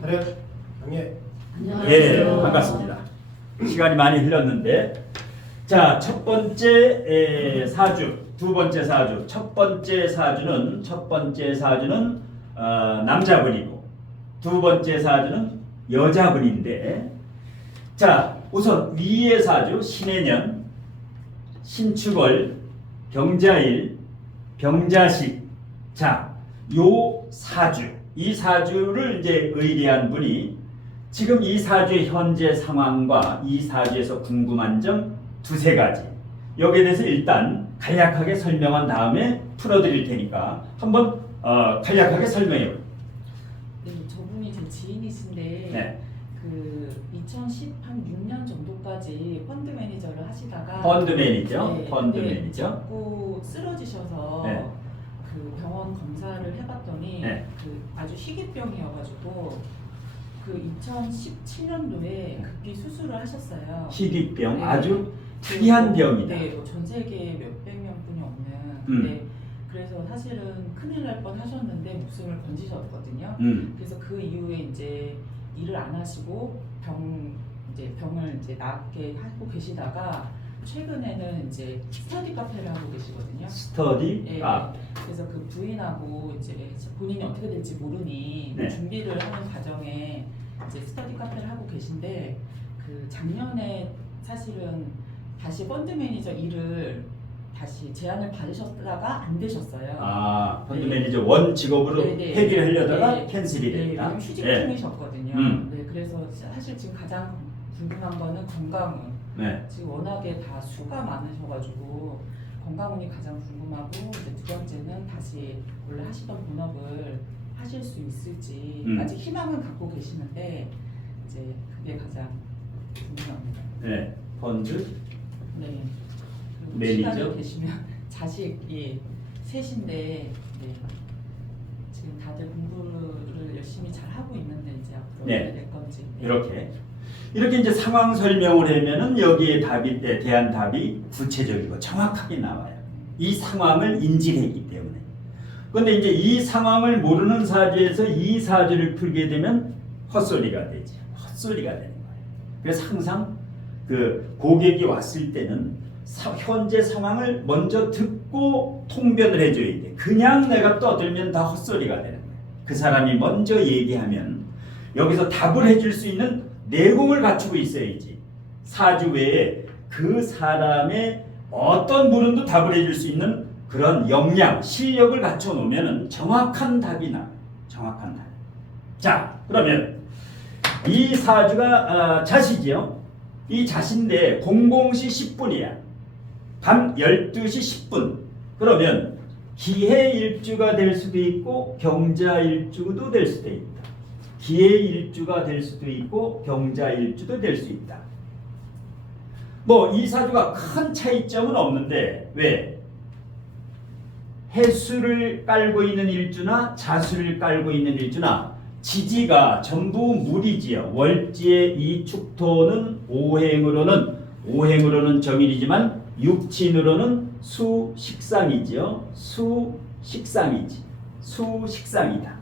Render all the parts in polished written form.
차렷. 강예. 예, 반갑습니다. 시간이 많이 흘렀는데, 자, 첫 번째 사주, 두 번째 사주. 첫 번째 사주는 남자분이고, 두 번째 사주는 여자분인데, 자, 우선 위의 사주 신해년, 신축월, 병자일, 병자식. 자, 요 사주, 이 사주를 이제 의뢰한 분이 지금 이 사주의 현재 상황과 이 사주에서 궁금한 점 두세 가지. 여기에 대해서 일단 간략하게 설명한 다음에 풀어드릴 테니까 한번 간략하게 설명해 볼게요. 네, 저분이 제 지인이신데 네. 그 2016년 정도까지 펀드 매니저를 하시다가 펀드 매니저, 네, 펀드 네, 매니저. 자꾸 쓰러지셔서 네. 그 병원 검사를 해봤더니 네. 그 아주 희귀병이어가지고 그 2017년도에 급기 수술을 하셨어요. 희귀병, 네. 아주 특이한 그, 병이다. 네, 뭐전 세계에 몇백 명뿐이 없는. 음. 네, 그래서 사실은 큰일 날 뻔 하셨는데 목숨을 건지셨거든요. 그래서 그 이후에 이제 일을 안 하시고 병을 이제 낫게 하고 계시다가 최근에는 이제 스터디 카페를 하고 계시거든요. 스터디 네, 카페. 그래서 그 부인하고 이제 본인이 어떻게 될지 모르니 네. 준비를 하는 과정에 이제 스터디 카페를 하고 계신데 그 작년에 사실은 다시 펀드 매니저 일을 다시 제안을 받으셨다가 안 되셨어요. 아, 펀드 네. 매니저 원 직업으로 네, 네. 회귀를 하려다가 네. 캔슬이 네, 됐다. 왜냐면 휴직 네. 중이셨거든요. 음. 네, 그래서 사실 지금 가장 궁금한 거는 건강운. 네. 지금 워낙에 다 수가 많으셔가지고 건강운이 가장 궁금하고 이제 두 번째는 다시 원래 하시던 본업을 하실 수 있을지 아직 희망은 갖고 계시는데 이제 그게 가장 궁금합니다. 네. 펀드 네. 그리고 매니저? 시간이 되시면 자식이 셋인데 네. 지금 다들 공부를 열심히 잘 하고 있는데 이제 앞으로 네. 어떻게 될 건지. 네. 이렇게 이제 상황 설명을 하면은 여기에 답이 대한 답이 구체적이고 정확하게 나와요. 이 상황을 인지했기 때문에. 그런데 이제 이 상황을 모르는 사주에서 이 사주를 풀게 되면 헛소리가 되죠. 헛소리가 되는 거예요. 그래서 항상 그 고객이 왔을 때는 현재 상황을 먼저 듣고 통변을 해줘야 돼. 그냥 내가 떠들면 다 헛소리가 되는 거예요. 그 사람이 먼저 얘기하면 여기서 답을 해줄 수 있는 내공을 갖추고 있어야지. 사주 외에 그 사람의 어떤 물음도 답을 해줄 수 있는 그런 역량, 실력을 갖춰 놓으면 정확한 답이 나와요. 정확한 답. 자, 그러면 이 사주가 자시지요. 이 자신데 00시 10분이야. 밤 12시 10분. 그러면 기해일주가 될 수도 있고 경자일주도 될 수도 있다. 기해일주가 될 수도 있고 경자일주도 될 수 있다. 뭐 이 사주가 큰 차이점은 없는데 왜? 해수를 깔고 있는 일주나 자수를 깔고 있는 일주나 지지가 전부 물이지요. 월지의 이 축토는 오행으로는 정일이지만 육친으로는 수식상이지요. 수식상이다.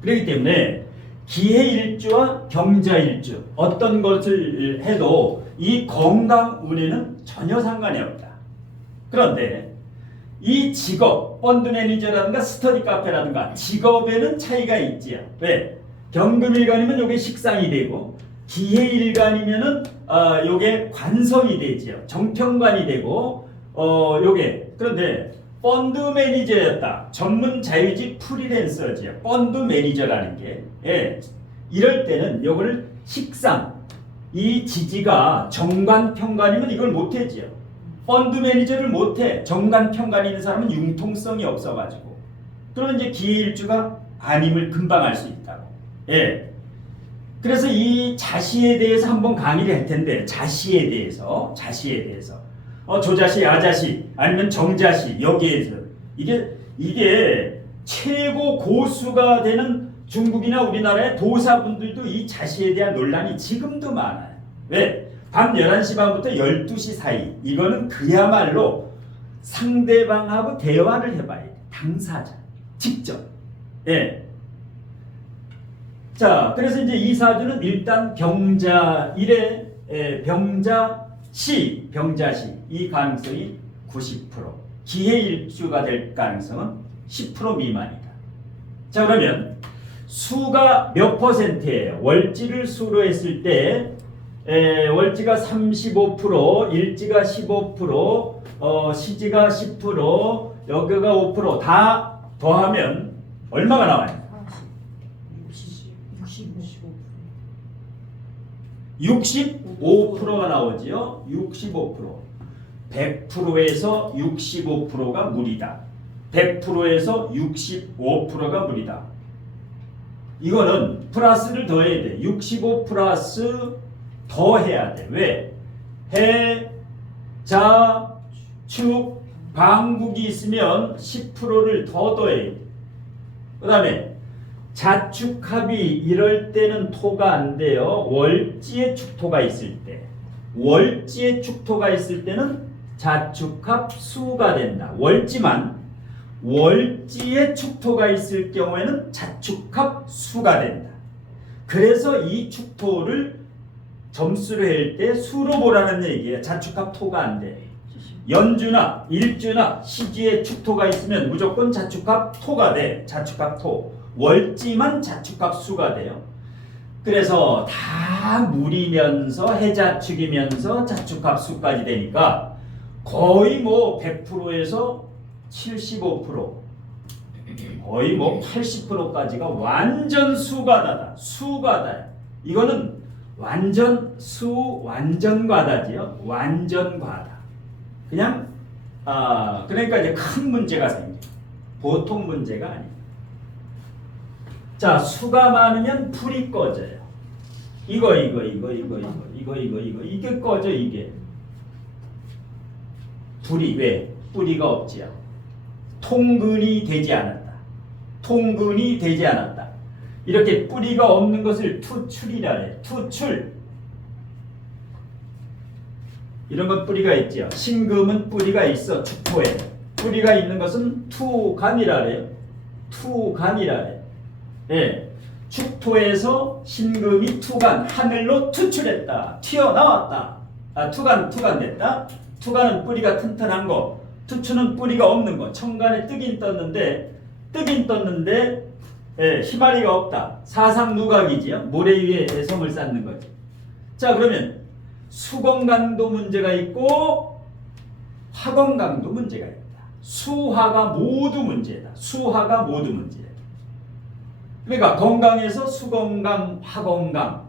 그렇기 때문에 기해일주와 경자일주 어떤 것을 해도 이 건강운에는 전혀 상관이 없다. 그런데 이 직업, 펀드 매니저라든가 스터디 카페라든가 직업에는 차이가 있지요. 왜? 경금일간이면 요게 식상이 되고 기해일간이면은 요게 관성이 되지요. 정평관이 되고 요게 그런데 펀드 매니저였다. 전문 자유직 프리랜서지요. 펀드 매니저라는 게. 예. 이럴 때는 요거를 식상, 이 지지가 정관평관이면 이걸 못하지요. 펀드 매니저를 못해. 정관평관이 있는 사람은 융통성이 없어가지고. 그러면 이제 기해일주가 아님을 금방 알 수 있다고. 예. 그래서 이 자시에 대해서 한번 강의를 할 텐데, 자시에 대해서. 조자시, 야자시, 아니면 정자시, 여기에서 이게 최고 고수가 되는 중국이나 우리나라의 도사분들도 이 자시에 대한 논란이 지금도 많아요. 왜? 밤 11시 반부터 12시 사이. 이거는 그야말로 상대방하고 대화를 해봐야 돼. 당사자. 직접. 예. 자, 그래서 이제 이 사주는 일단 병자 1에 병자시 이 가능성이 90%, 기해일주가 될 가능성은 10% 미만이다. 자, 그러면 수가 몇 %예요? 월지를 수로 했을 때 월지가 35%, 일지가 15%, 시지가 10%, 여기가 5%다 더하면 얼마가 나와요? 65%가 나오지요. 65%. 100%에서 65%가 무리다. 100%에서 65%가 무리다. 이거는 플러스를 더해야 돼. 65 플러스 더 해야 돼. 왜? 해, 자, 축, 방국이 있으면 10%를 더 더해야 돼. 그 다음에 자축합이 이럴 때는 토가 안 돼요. 월지의 축토가 있을 때. 월지의 축토가 있을 때는 자축합 수가 된다. 월지만 월지의 축토가 있을 경우에는 자축합 수가 된다. 그래서 이 축토를 점수를 할 때 수로 보라는 얘기예요. 자축합 토가 안 돼. 연주나 일주나 시지의 축토가 있으면 무조건 자축합 토가 돼. 자축합 토. 월지만 자축합 수가 돼요. 그래서 다 무리면서 해자축이면서 자축합 수까지 되니까 거의 뭐 100%에서 75%, 거의 뭐 80%까지가 완전 수가다다. 수가다. 이거는 완전 완전 과다지요. 완전 과다. 그냥 그러니까 이제 큰 문제가 생겨. 보통 문제가 아니에요. 자, 수가 많으면 불이 꺼져요. 이게 꺼져. 이게 불이 왜? 뿌리가 없지요. 통근이 되지 않았다. 통근이 되지 않았다. 이렇게 뿌리가 없는 것을 투출이라 해. 투출. 이런 것 뿌리가 있지요. 신금은 뿌리가 있어. 축토에. 뿌리가 있는 것은 투간이라 해요. 투간이라 해. 예. 축토에서 신금이 투간, 하늘로 투출했다. 튀어나왔다. 투간 됐다. 투간은 뿌리가 튼튼한 거. 투추는 뿌리가 없는 거. 천간에 뜨긴 떴는데 희마리가 없다. 사상 누각이지요. 모래 위에 성을 쌓는 거지. 자, 그러면 수건강도 문제가 있고 화건강도 문제가 있다. 수화가 모두 문제다. 수화가 모두 문제다. 그러니까 건강에서 수건강, 화건강.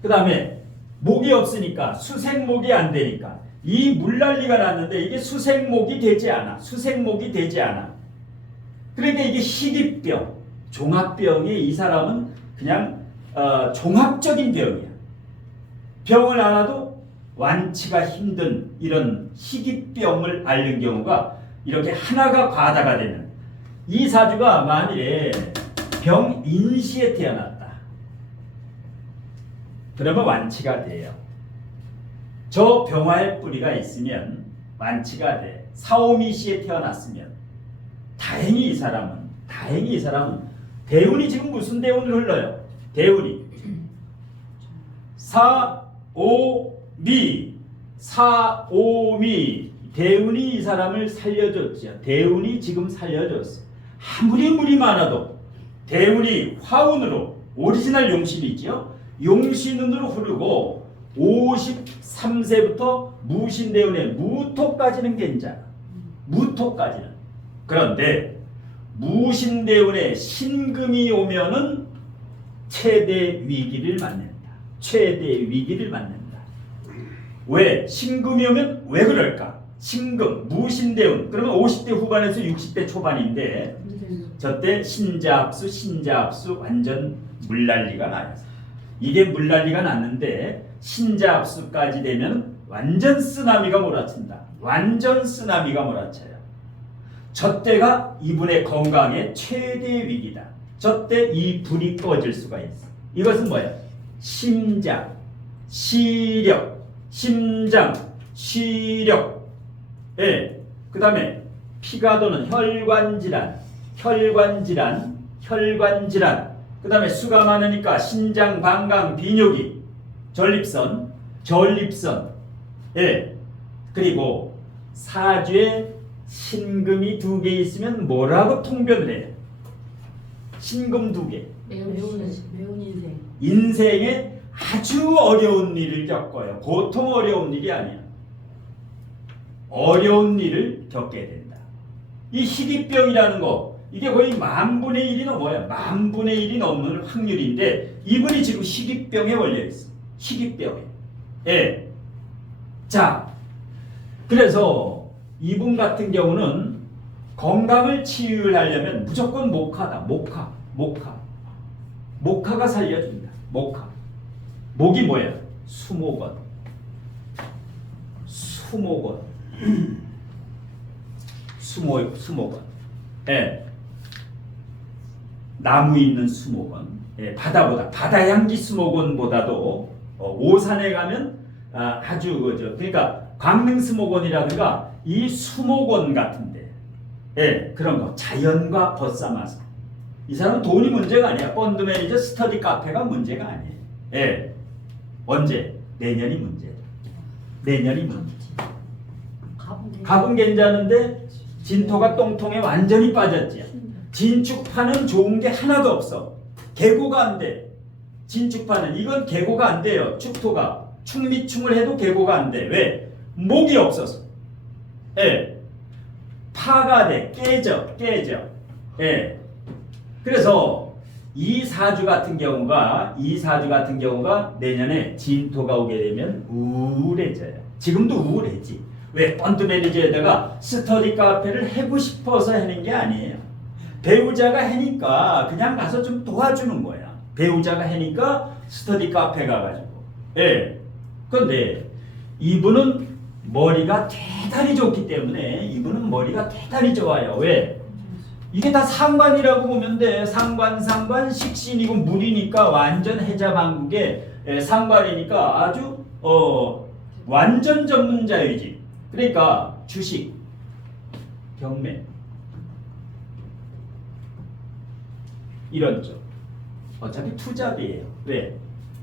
그 다음에 목이 없으니까 수생목이 안 되니까 이 물난리가 났는데 이게 수생목이 되지 않아. 수생목이 되지 않아. 그러니까 이게 희귀병, 종합병에 이 사람은 그냥 종합적인 병이야. 병을 알아도 완치가 힘든 이런 희귀병을 앓는 경우가 이렇게 하나가 과다가 되는 이 사주가 만일에 병인시에 태어났다. 그러면 완치가 돼요. 저 병화의 뿌리가 있으면 완치가 돼. 사오미시에 태어났으면 다행히 이 사람은 대운이 지금 무슨 대운을 흘러요? 대운이 사오미 대운이 이 사람을 살려줬죠. 대운이 지금 살려줬어. 아무리 물이 많아도 대운이 화운으로 오리지널 용신이죠. 용신운으로 흐르고 53세부터 무신대운의 무토까지는 괜찮아. 무토까지는. 그런데 무신대운에 신금이 오면은 최대 위기를 맞는다. 최대 위기를 맞는다. 왜? 신금이 오면 왜 그럴까? 신금, 무신대운. 그러면 50대 후반에서 60대 초반인데 저때 신자합수 완전 물난리가 나요. 이게 물난리가 났는데 신자합수까지 되면 완전 쓰나미가 몰아친다. 완전 쓰나미가 몰아쳐요. 저때가 이분의 건강의 최대 위기다. 저때 이 불이 꺼질 수가 있어. 이것은 뭐야? 심장, 시력, 심장, 시력. 예. 그 다음에 피가 도는 혈관질환, 혈관 질환, 그 다음에 수가 많으니까 신장, 방광, 비뇨기, 전립선, 예. 그리고 사주에 신금이 2개 있으면 뭐라고 통변을 해요? 신금 2개. 매운 인생. 인생에 아주 어려운 일을 겪어요. 보통 어려운 일이 아니야. 어려운 일을 겪게 된다. 이 희귀병이라는 거, 이게 거의 10,000분의 1이 넘어요. 10,000분의 1이 넘는 확률인데 이분이 지금 희귀병에 걸려 있어. 희귀병에. 예. 자, 그래서 이분 같은 경우는 건강을 치유하려면 무조건 목화다. 목화가 살려준다. 목이 뭐야? 수목원. 수목원. 예. 나무 있는 수목원. 예, 바다 향기 수목원보다도 오산에 가면 아주 그러니까 광릉 수목원이라든가 이 수목원 같은데, 예, 그런 거 자연과 벗삼아서 이 사람은 돈이 문제가 아니야. 펀드 매니저 스터디 카페가 문제가 아니에요. 예, 언제? 내년이 문제다. 갑은 괜찮은데 진토가 똥통에 완전히 빠졌지. 진축파는 좋은 게 하나도 없어. 개고가 안 돼. 진축파는 이건 개고가 안 돼요. 축토가 충미충을 해도 개고가 안 돼. 왜? 목이 없어서. 예. 파가 돼. 깨져. 예. 그래서 이 사주 같은 경우가 내년에 진토가 오게 되면 우울해져요. 지금도 우울해지. 왜? 펀드 매니저에다가 스터디 카페를 하고 싶어서 하는 게 아니에요. 배우자가 하니까 그냥 가서 좀 도와주는 거야. 배우자가 하니까 스터디 카페 가가지고. 예. 그런데 이분은 머리가 대단히 좋기 때문에 이분은 머리가 대단히 좋아요. 왜? 이게 다 상관이라고 보면 돼. 상관, 식신이고 물이니까 완전 해자방국의 상관이니까 아주 완전 전문자이지. 그러니까 주식, 경매 이런 쪽 어차피 투잡이에요. 왜?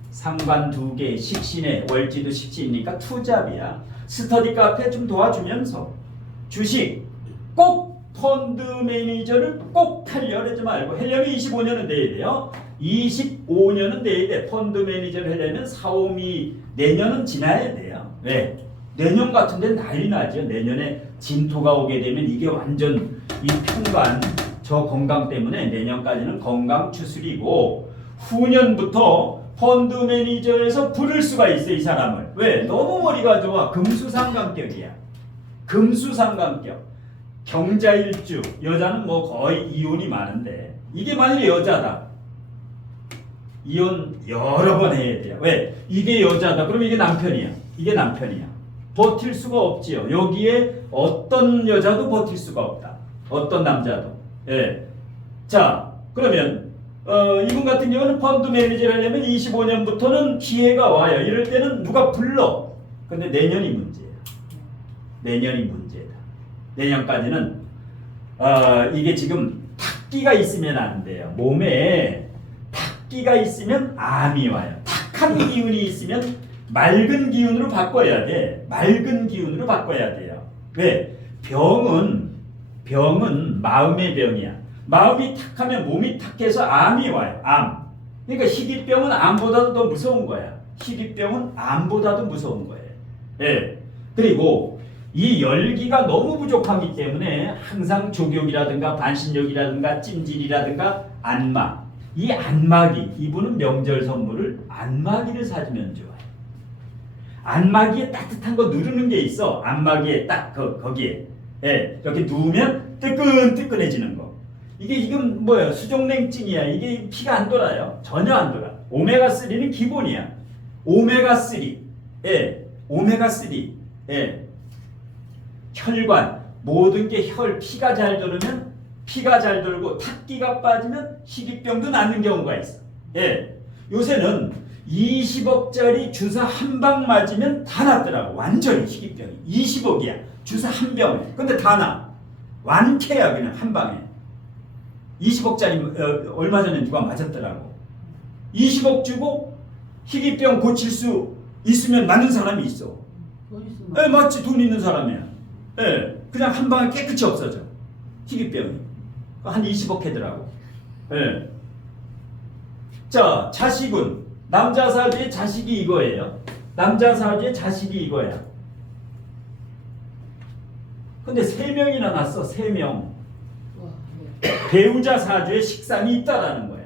상관 2개, 식신에 월지도 식신이니까 투잡이야. 스터디 카페 좀 도와주면서 주식 꼭 펀드 매니저를 꼭 하려지 말고 하려면 25년은 돼야 돼요. 25년은 돼야 돼. 펀드 매니저를 하려면 4, 5미 내년은 지나야 돼요. 왜? 내년 같은 데는 난리 나죠. 내년에 진토가 오게 되면 이게 완전 이 평관 저 건강 때문에 내년까지는 건강 추스리고 후년부터 펀드 매니저에서 부를 수가 있어. 이 사람을. 왜? 너무 머리가 좋아. 금수상관격이야. 금수상관격. 경자일주. 여자는 뭐 거의 이혼이 많은데 이게 만약에 여자다. 이혼 여러 번 해야 돼요. 왜? 이게 여자다. 그럼 이게 남편이야. 버틸 수가 없지요. 여기에 어떤 여자도 버틸 수가 없다. 어떤 남자도. 예. 자, 그러면 이분 같은 경우는 펀드 매니저를 하려면 25년부터는 기회가 와요. 이럴 때는 누가 불러. 근데 내년이 문제다. 내년까지는 이게 지금 탁기가 있으면 안 돼요. 몸에 탁기가 있으면 암이 와요. 탁한 기운이 있으면 맑은 기운으로 바꿔야 돼. 왜? 병은 마음의 병이야. 마음이 탁하면 몸이 탁해서 암이 와요. 암. 그러니까 희귀병은 암보다도 더 무서운 거야. 예. 그리고 이 열기가 너무 부족하기 때문에 항상 족욕이라든가 반신욕이라든가 찜질이라든가 안마. 이 안마기, 이분은 명절 선물을 안마기를 사주면 좋아요. 안마기에 따뜻한 거 누르는 게 있어. 안마기에 딱 거기에. 예, 이렇게 누우면 뜨끈뜨끈해지는 거. 이게 지금 뭐야? 수족냉증이야. 이게 피가 안 돌아요. 전혀 안 돌아. 오메가3는 기본이야. 오메가3. 예, 오메가3. 예. 혈관, 모든 게 피가 잘 돌으면 피가 잘 돌고 탁기가 빠지면 희귀병도 낫는 경우가 있어. 예. 요새는 20억짜리 주사 한 방 맞으면 다 낫더라고. 완전히 희귀병이. 20억이야. 주사 한 병에. 근데 다 나. 완쾌야 그냥 한 방에. 20억짜리 얼마 전에 누가 맞았더라고. 20억 주고 희귀병 고칠 수 있으면 맞는 사람이 있어. 어디서 맞지, 돈 있는 사람이야. 그냥 한 방에 깨끗이 없어져. 희귀병이. 한 20억 해더라고. 자, 자식은 남자 사주의 자식이 이거예요. 남자 사주의 자식이 이거야. 근데 3명이나 났어. 3명. 와, 네. 배우자 사주에 식상이 있다라는 거야.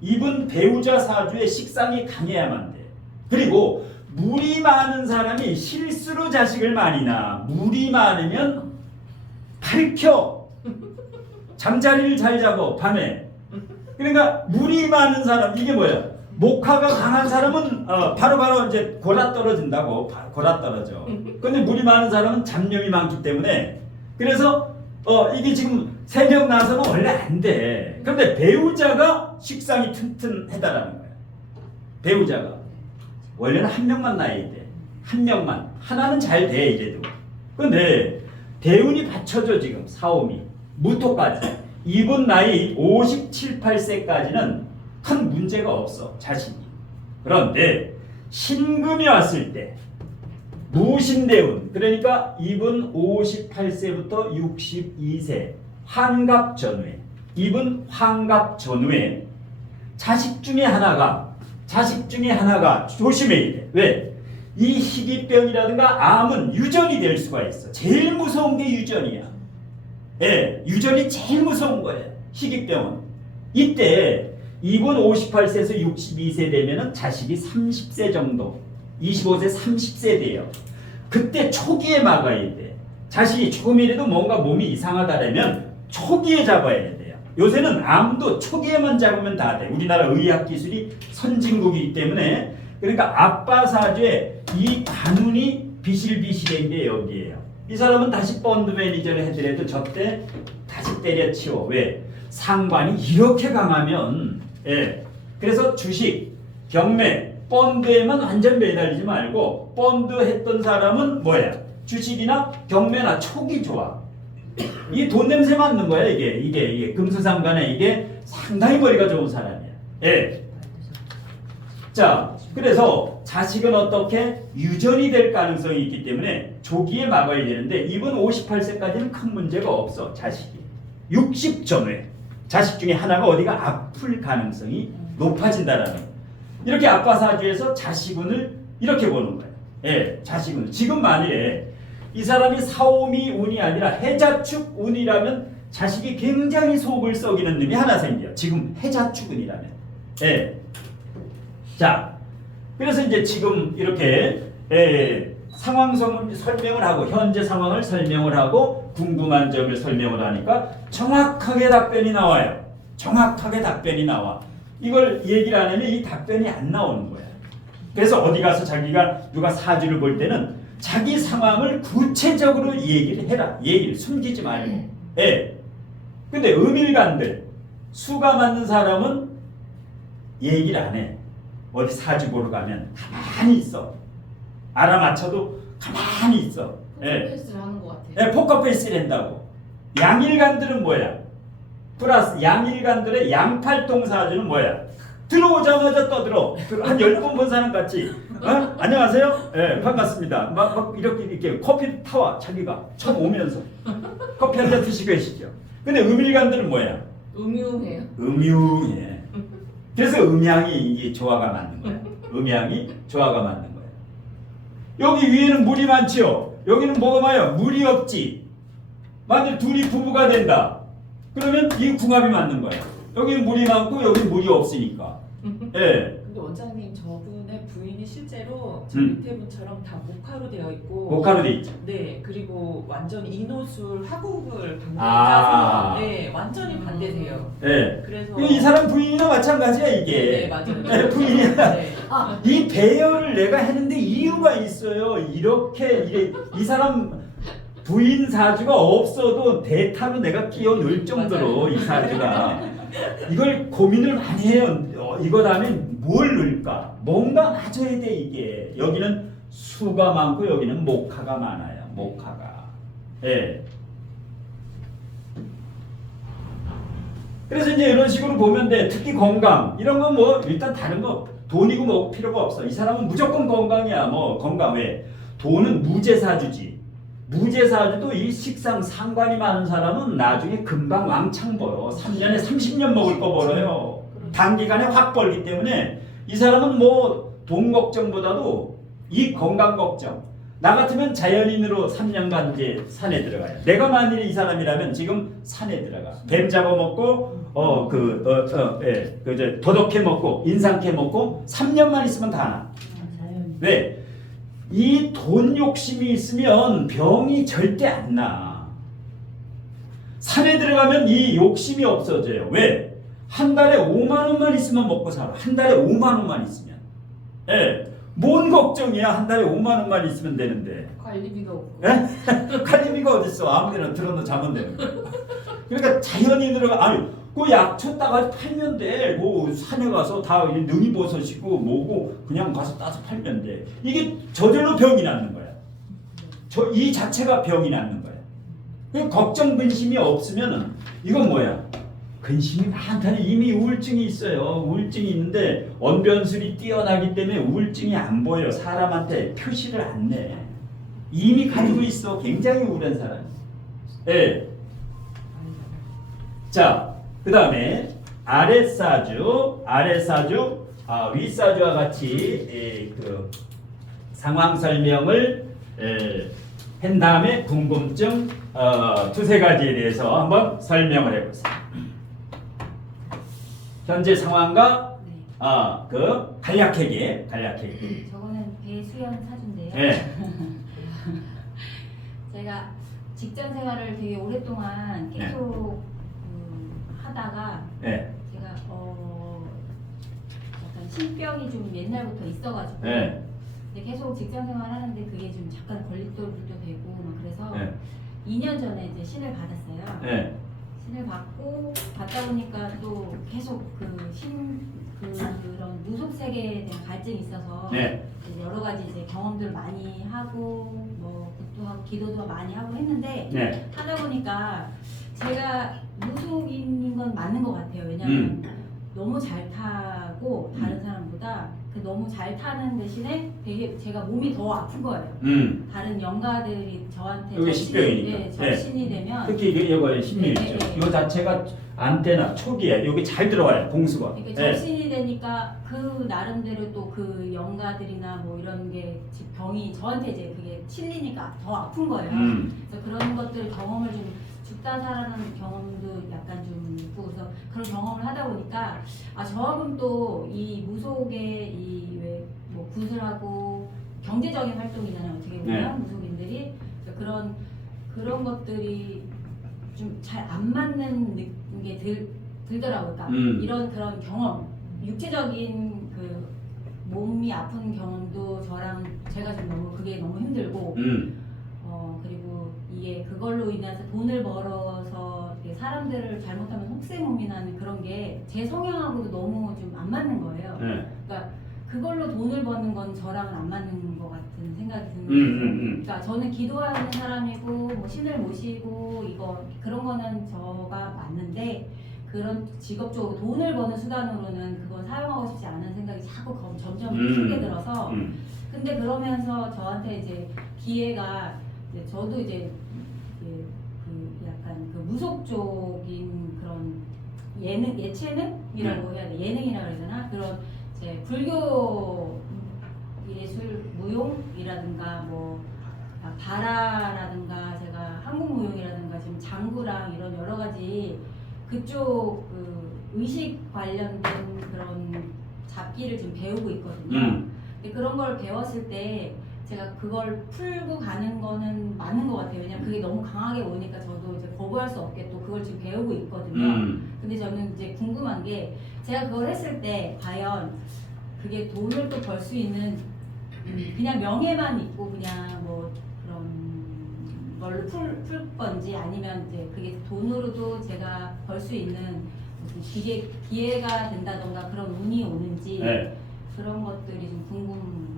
이분 배우자 사주에 식상이 강해야만 돼. 그리고 물이 많은 사람이 실수로 자식을 많이 낳아. 물이 많으면 밝혀. 잠자리를 잘 자고 밤에. 그러니까 물이 많은 사람, 이게 뭐야? 목화가 강한 사람은 바로바로 이제 골아 떨어진다고. 골아 떨어져. 근데 물이 많은 사람은 잡념이 많기 때문에, 그래서 이게 지금 3명 나서는 원래 안 돼. 그런데 배우자가 식상이 튼튼하다라는 거야. 배우자가 원래는 1명만 낳아야 돼. 1명만. 하나는 잘 돼 이래도. 근데 대운이 받쳐져 지금. 사오미 무토까지. 이분 나이 57, 8세까지는 큰 문제가 없어. 자식이. 그런데 신금이 왔을 때 무신대운, 그러니까 이분 58세부터 62세 환갑전후에, 이분 환갑전후에 자식 중에 하나가 조심해야 돼. 왜? 이 희귀병이라든가 암은 유전이 될 수가 있어. 제일 무서운 게 유전이야. 유전이 제일 무서운 거예요. 희귀병은. 이때 이분 58세에서 62세 되면은 자식이 30세 정도, 25세, 30세 돼요. 그때 초기에 막아야 돼. 자식이 조금이라도 뭔가 몸이 이상하다라면 초기에 잡아야 돼요. 요새는 암도 초기에만 잡으면 다 돼. 우리나라 의학 기술이 선진국이기 때문에. 그러니까 아빠 사주에 이 관운이 비실비실한 게 여기에요. 이 사람은 다시 펀드 매니저를 해더라도 저때 다시 때려치워. 왜? 상관이 이렇게 강하면. 그래서 주식, 경매, 펀드에만 완전 매달리지 말고, 펀드 했던 사람은 뭐야? 주식이나 경매나 촉이 좋아. 이 돈 냄새 맡는 거야. 이게 금수상관에 이게 상당히 머리가 좋은 사람이야. 자, 그래서 자식은 어떻게 유전이 될 가능성이 있기 때문에 조기에 막아야 되는데, 이분 58세까지는 큰 문제가 없어. 자식이 60 전후에 자식 중에 하나가 어디가 아플 가능성이 높아진다라는 거예요. 이렇게 아빠 사주에서 자식운을 이렇게 보는 거예요. 자식운. 지금 만일에 이 사람이 사오미 운이 아니라 해자축 운이라면 자식이 굉장히 속을 썩이는 놈이 하나 생겨요. 지금 해자축 운이라면. 자, 그래서 이제 지금 이렇게 상황 설명을 하고, 현재 상황을 설명을 하고, 궁금한 점을 설명을 하니까 정확하게 답변이 나와요. 정확하게 답변이 나와. 이걸 얘기를 안 하면 이 답변이 안 나오는 거야. 그래서 어디 가서 자기가 누가 사주를 볼 때는 자기 상황을 구체적으로 얘기를 해라. 얘기를 숨기지 말고. 근데 음일간들, 수가 맞는 사람은 얘기를 안 해. 어디 사주 보러 가면 가만히 있어. 알아맞혀도 가만히 있어. 포커페이스를 하는 것 같아요. 포커페이스를 한다고. 양일간들은 뭐야? 플러스 양일간들의 양팔동 사주는 뭐야? 들어오자마자 떠들어. 한 10번 본 사람 같이. 안녕하세요? 반갑습니다. 막 이렇게 커피 타와. 자기가 처음 오면서 커피 한 잔 드시고 계시죠. 근데 음일간들은 뭐야? 음흉해요. 음흉해. 그래서 음양이 이게 조화가 맞는 거야. 음양이 조화가 맞는 거야. 여기 위에는 물이 많지요. 여기는 뭐가 많아요? 물이 없지. 만약 둘이 부부가 된다. 그러면 이 궁합이 맞는 거야. 여기는 물이 많고 여기는 물이 없으니까. 근데 원장님, 저분의 부인이 실제로 제 밑에 분처럼 다 목화로 되어 있고, 목화로 돼 있죠. 네, 그리고 완전 인호술 하국을 아. 방문해서 완전히 반대세요. 그래서 이 사람 부인이나 마찬가지야 이게. 네, 맞아요. 부인이야. 네. 이 배열을 내가 했는데 이유가 있어요. 이렇게 이 사람 부인 사주가 없어도 대타로 내가 끼워 넣을 정도로 이 사주가 이걸 고민을 많이 해요. 이거 다음에 뭘 넣을까? 뭔가 맞아야 돼 이게. 여기는 수가 많고 여기는 목화가 많아요. 목화가. 그래서 이제 이런 식으로 보면 돼. 특히 건강 이런 건 뭐 일단 다른 거 돈이고 뭐 필요가 없어. 이 사람은 무조건 건강이야. 뭐 건강 왜? 돈은 무제사주지. 무제사주도 이 식상 상관이 많은 사람은 나중에 금방 왕창 벌어. 3년에 30년 먹을 거 벌어요. 단기간에 확 벌기 때문에 이 사람은 뭐 돈 걱정보다도 이 건강 걱정. 나 같으면 자연인으로 3년간 이제 산에 들어가요. 내가 만일에 이 사람이라면 지금 산에 들어가. 뱀 잡아먹고 도덕해 먹고 인상캐 먹고 3년만 있으면 다 나. 왜? 이 돈 욕심이 있으면 병이 절대 안 나. 산에 들어가면 이 욕심이 없어져요. 왜? 한 달에 5만 원만 있으면 먹고 살아. 한 달에 5만 원만 있으면. 예. 뭔 걱정이야. 한 달에 5만 원만 있으면 되는데. 관리비가 없고. 예? 관리비가 어딨어. 아무데나 들어도 자면 되는 거야. 그러니까 자연인으로 아니 그 약초 따가 팔면 돼. 그 산에 가서 다 능이버섯이고 뭐고 그냥 가서 따서 팔면 돼. 이게 저절로 병이 낫는 거야. 이 자체가 병이 낫는 거야. 그 걱정 근심이 없으면은 이건 뭐야? 근심이 많다는 이미 우울증이 있어요. 우울증이 있는데 언변술이 뛰어나기 때문에 우울증이 안 보여. 사람한테 표시를 안 내. 이미 가지고 있어. 굉장히 우울한 사람. 예. 자, 그 다음에 아랫사주, 윗사주와 같이 그 상황 설명을 한 다음에 궁금증 두세 가지에 대해서 한번 설명을 해보세요. 현재 상황과 그 간략하게. 저거는 배수연 사주인데요. 네. 제가 직장 생활을 되게 오랫동안 계속 하다가 네. 제가 약간 신병이 좀 옛날부터 있어가지고 네. 근데 계속 직장 생활하는데 그게 좀 잠깐 걸림돌도 되고 막 그래서 네. 2년 전에 이제 신을 받았어요. 네. 신을 받고 받다 보니까 또 계속 그런 무속 세계에 대한 갈증이 있어서 네. 이제 여러 가지 이제 경험들을 많이 하고 뭐 굿도 하고 기도도 많이 하고 했는데 네. 하다 보니까 제가 무속인인 건 맞는 것 같아요. 왜냐하면 너무 잘 타고 다른 사람보다 너무 잘 타는 대신에 되게 제가 몸이 더 아픈 거예요. 다른 영가들이 저한테 이게 신병이니까. 접신이 되면 특히 이거 신묘있죠. 네. 이거 자체가 안테나 초기에 여기 잘 들어와요. 공수가. 그러니까 네. 접신이 되니까 그 나름대로 또 그 영가들이나 뭐 이런 게 병이 저한테 이제 그게 칠리니까 더 아픈 거예요. 그래서 그런 것들 경험을 좀 죽다 살아나는 경험도 약간 좀 있고 그래서 그런 경험을 하다 보니까 저하고는 또 이 무속의 이 왜 뭐 구슬하고 경제적인 활동이잖아요. 어떻게 보면 네. 무속인들이 그런 것들이 좀 잘 안 맞는 게 들더라고요. 그러니까 이런 그런 경험, 육체적인 그 몸이 아픈 경험도 제가 좀 그게 너무 힘들고 그리고 이게 그걸로 인해서 돈을 벌어서 사람들을 잘못하면 혹세무민 하는 그런 게 제 성향하고도 너무 좀 안 맞는 거예요. 네. 그러니까 그걸로 돈을 버는 건 저랑은 안 맞는 것 같은 생각이 드는 거예요. 그러니까 저는 기도하는 사람이고 뭐 신을 모시고 그런 거는 저가 맞는데 그런 직업적으로 돈을 버는 수단으로는 그건 사용하고 싶지 않은 생각이 자꾸 점점 크게 들어서 근데 그러면서 저한테 이제 기회가 이제 저도 이제 그 약간 그 무속 쪽인 그런 예체능이라고 해야 돼. 예능이라고 해야 되나? 그런 이제 불교 예술 무용이라든가 뭐 바라라든가 제가 한국 무용이라든가 지금 장구랑 이런 여러 가지 그쪽 그 의식 관련된 그런 잡기를 지금 배우고 있거든요. 근데 그런 걸 배웠을 때 제가 그걸 풀고 가는 거는 맞는 것 같아요. 왜냐면 그게 너무 강하게 오니까 저도 이제 거부할 수 없게 또 그걸 지금 배우고 있거든요. 근데 저는 이제 궁금한 게 제가 그걸 했을 때 과연 그게 돈을 또 벌 수 있는 그냥 명예만 있고 그냥 뭐 그런 걸로 풀 건지 아니면 이제 그게 돈으로도 제가 벌 수 있는 무슨 기회가 된다던가 그런 운이 오는지 네. 그런 것들이 좀 궁금해서.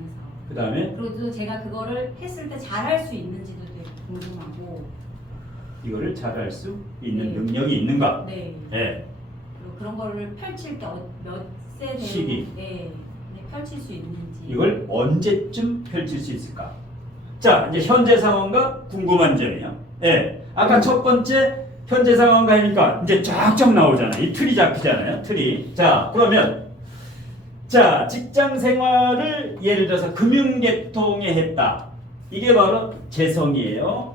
그 다음에 그리고 또 제가 그거를 했을 때 잘할 수 있는지도 되게 궁금하고. 이거를 잘할 수 있는 네. 능력이 있는가? 네. 네. 그런 거를 펼칠 때 몇 세대로 시기. 네, 펼칠 수 있는지 이걸 언제쯤 펼칠 수 있을까? 자, 이제 현재 상황과 궁금한 점이요. 예, 아까 첫 번째 현재 상황과 하니까 이제 쫙쫙 나오잖아요. 이 틀이 잡히잖아요. 틀이. 자, 그러면 자, 직장 생활을 예를 들어서 금융계통에 했다. 이게 바로 재성이에요.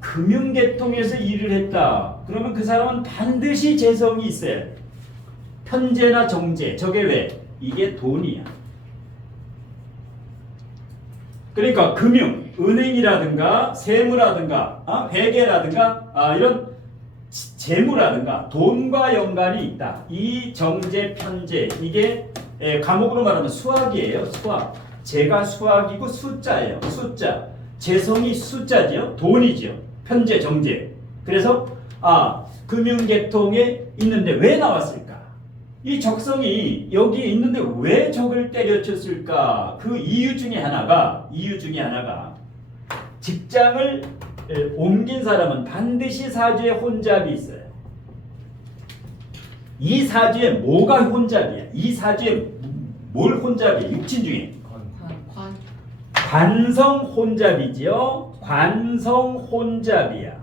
금융계통에서 일을 했다. 그러면 그 사람은 반드시 재성이 있어야 돼. 편재나 정재. 저게 왜? 이게 돈이야. 그러니까 금융, 은행이라든가 세무라든가 회계라든가 이런 재무라든가 돈과 연관이 있다. 이 정재, 편재 이게 과목으로 말하면 수학이에요. 수학. 재가 수학이고 숫자예요. 숫자. 재성이 숫자죠. 돈이죠. 편재, 정재. 그래서 금융계통에 있는데 왜 나왔을까? 이 적성이 여기에 있는데 왜 적을 때려쳤을까? 그 이유 중에 하나가 직장을 옮긴 사람은 반드시 사주에 혼잡이 있어요. 이 사주에 뭐가 혼잡이야? 이 사주에 뭘 혼잡이야? 육친 중에 관. 관성 혼잡이지요. 관성 혼잡이야.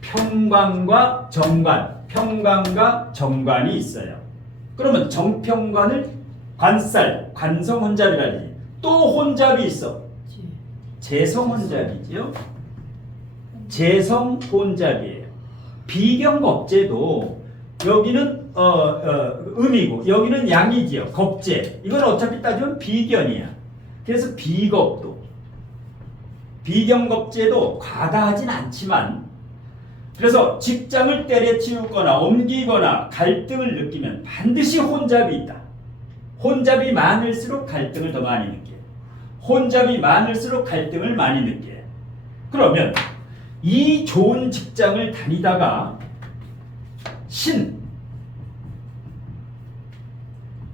평관과 정관, 평관과 정관이 있어요. 그러면 정평관을 관살, 관성 혼잡이라지. 또 혼잡이 있어. 재성 혼잡이지요. 재성 혼잡이에요. 비경겁제도 여기는 음이고 여기는 양이지요. 겁제. 이건 어차피 따지면 비견이야. 그래서 비겁도 비경겁제도 과다하진 않지만 그래서 직장을 때려치우거나 옮기거나 갈등을 느끼면 반드시 혼잡이 있다. 혼잡이 많을수록 갈등을 더 많이 느껴요. 혼잡이 많을수록 갈등을 많이 느껴요. 그러면 이 좋은 직장을 다니다가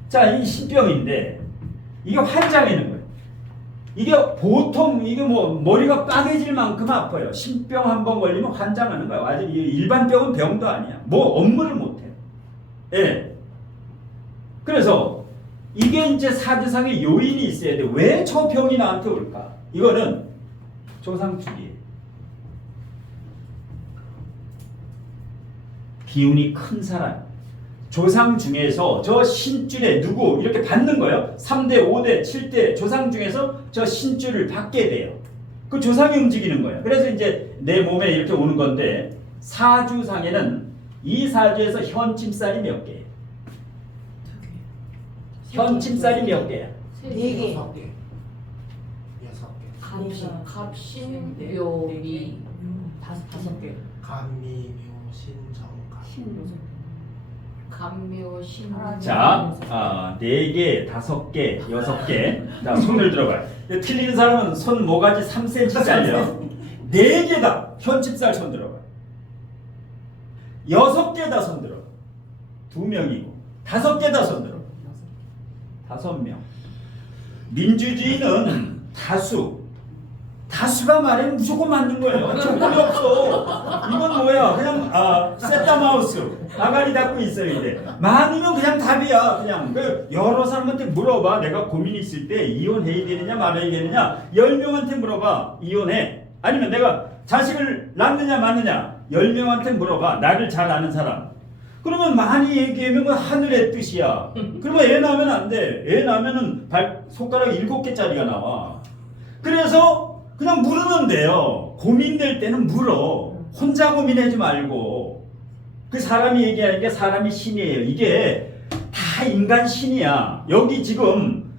자, 이 신병인데 이게 환장하는 거예요. 이게 보통 이게 뭐 머리가 빠개질 만큼 아파요. 신병 한 번 걸리면 환장하는 거예요. 아주 일반 병은 병도 아니야. 뭐 업무를 못 해요. 예. 그래서 이게 이제 사주상의 요인이 있어야 돼. 왜 저 병이 나한테 올까? 이거는 조상축이에요. 기운이 큰 사람. 조상 중에서 저 신줄에 누구 이렇게 받는 거예요. 3대, 5대, 7대 조상 중에서 저 신줄을 받게 돼요. 그 조상이 움직이는 거예요. 그래서 이제 내 몸에 이렇게 오는 건데 사주상에는 이 사주에서 현침살이 몇 개예요? 현침살이 몇 개야? 4개. 6개. 6개. 갑신, 묘미. 다섯 개. 간미, 묘, 신, 정간. 간묘, 신. 자, 4개, 5개, 6개. 자, 손을 들어봐요. 틀리는 사람은 손 모가지 3cm 잘려. 4개다. 현침살 손 들어봐요. 6개다 손 들어. 2명이고 5개다 손 들어. 5명. 민주주의는 다수가 말하면 무조건 맞는 거예요. 조건이 없어. 이건 뭐야? 그냥 셋다 마우스 아가리 닫고 있어요. 이제 많으면 그냥 답이야. 그냥 여러 사람한테 물어봐. 내가 고민이 있을 때 이혼해야 되느냐 말아야 되느냐 10명한테 물어봐. 이혼해. 아니면 내가 자식을 낳느냐 마느냐 10명한테 물어봐. 나를 잘 아는 사람. 그러면 많이 얘기하면 그 하늘의 뜻이야. 그러면 애 낳으면 안 돼. 애 낳으면은 손가락 7개짜리가 나와. 그래서 그냥 물으면 돼요. 고민될 때는 물어. 혼자 고민하지 말고. 그 사람이 얘기하는 게 사람이 신이에요. 이게 다 인간 신이야. 여기 지금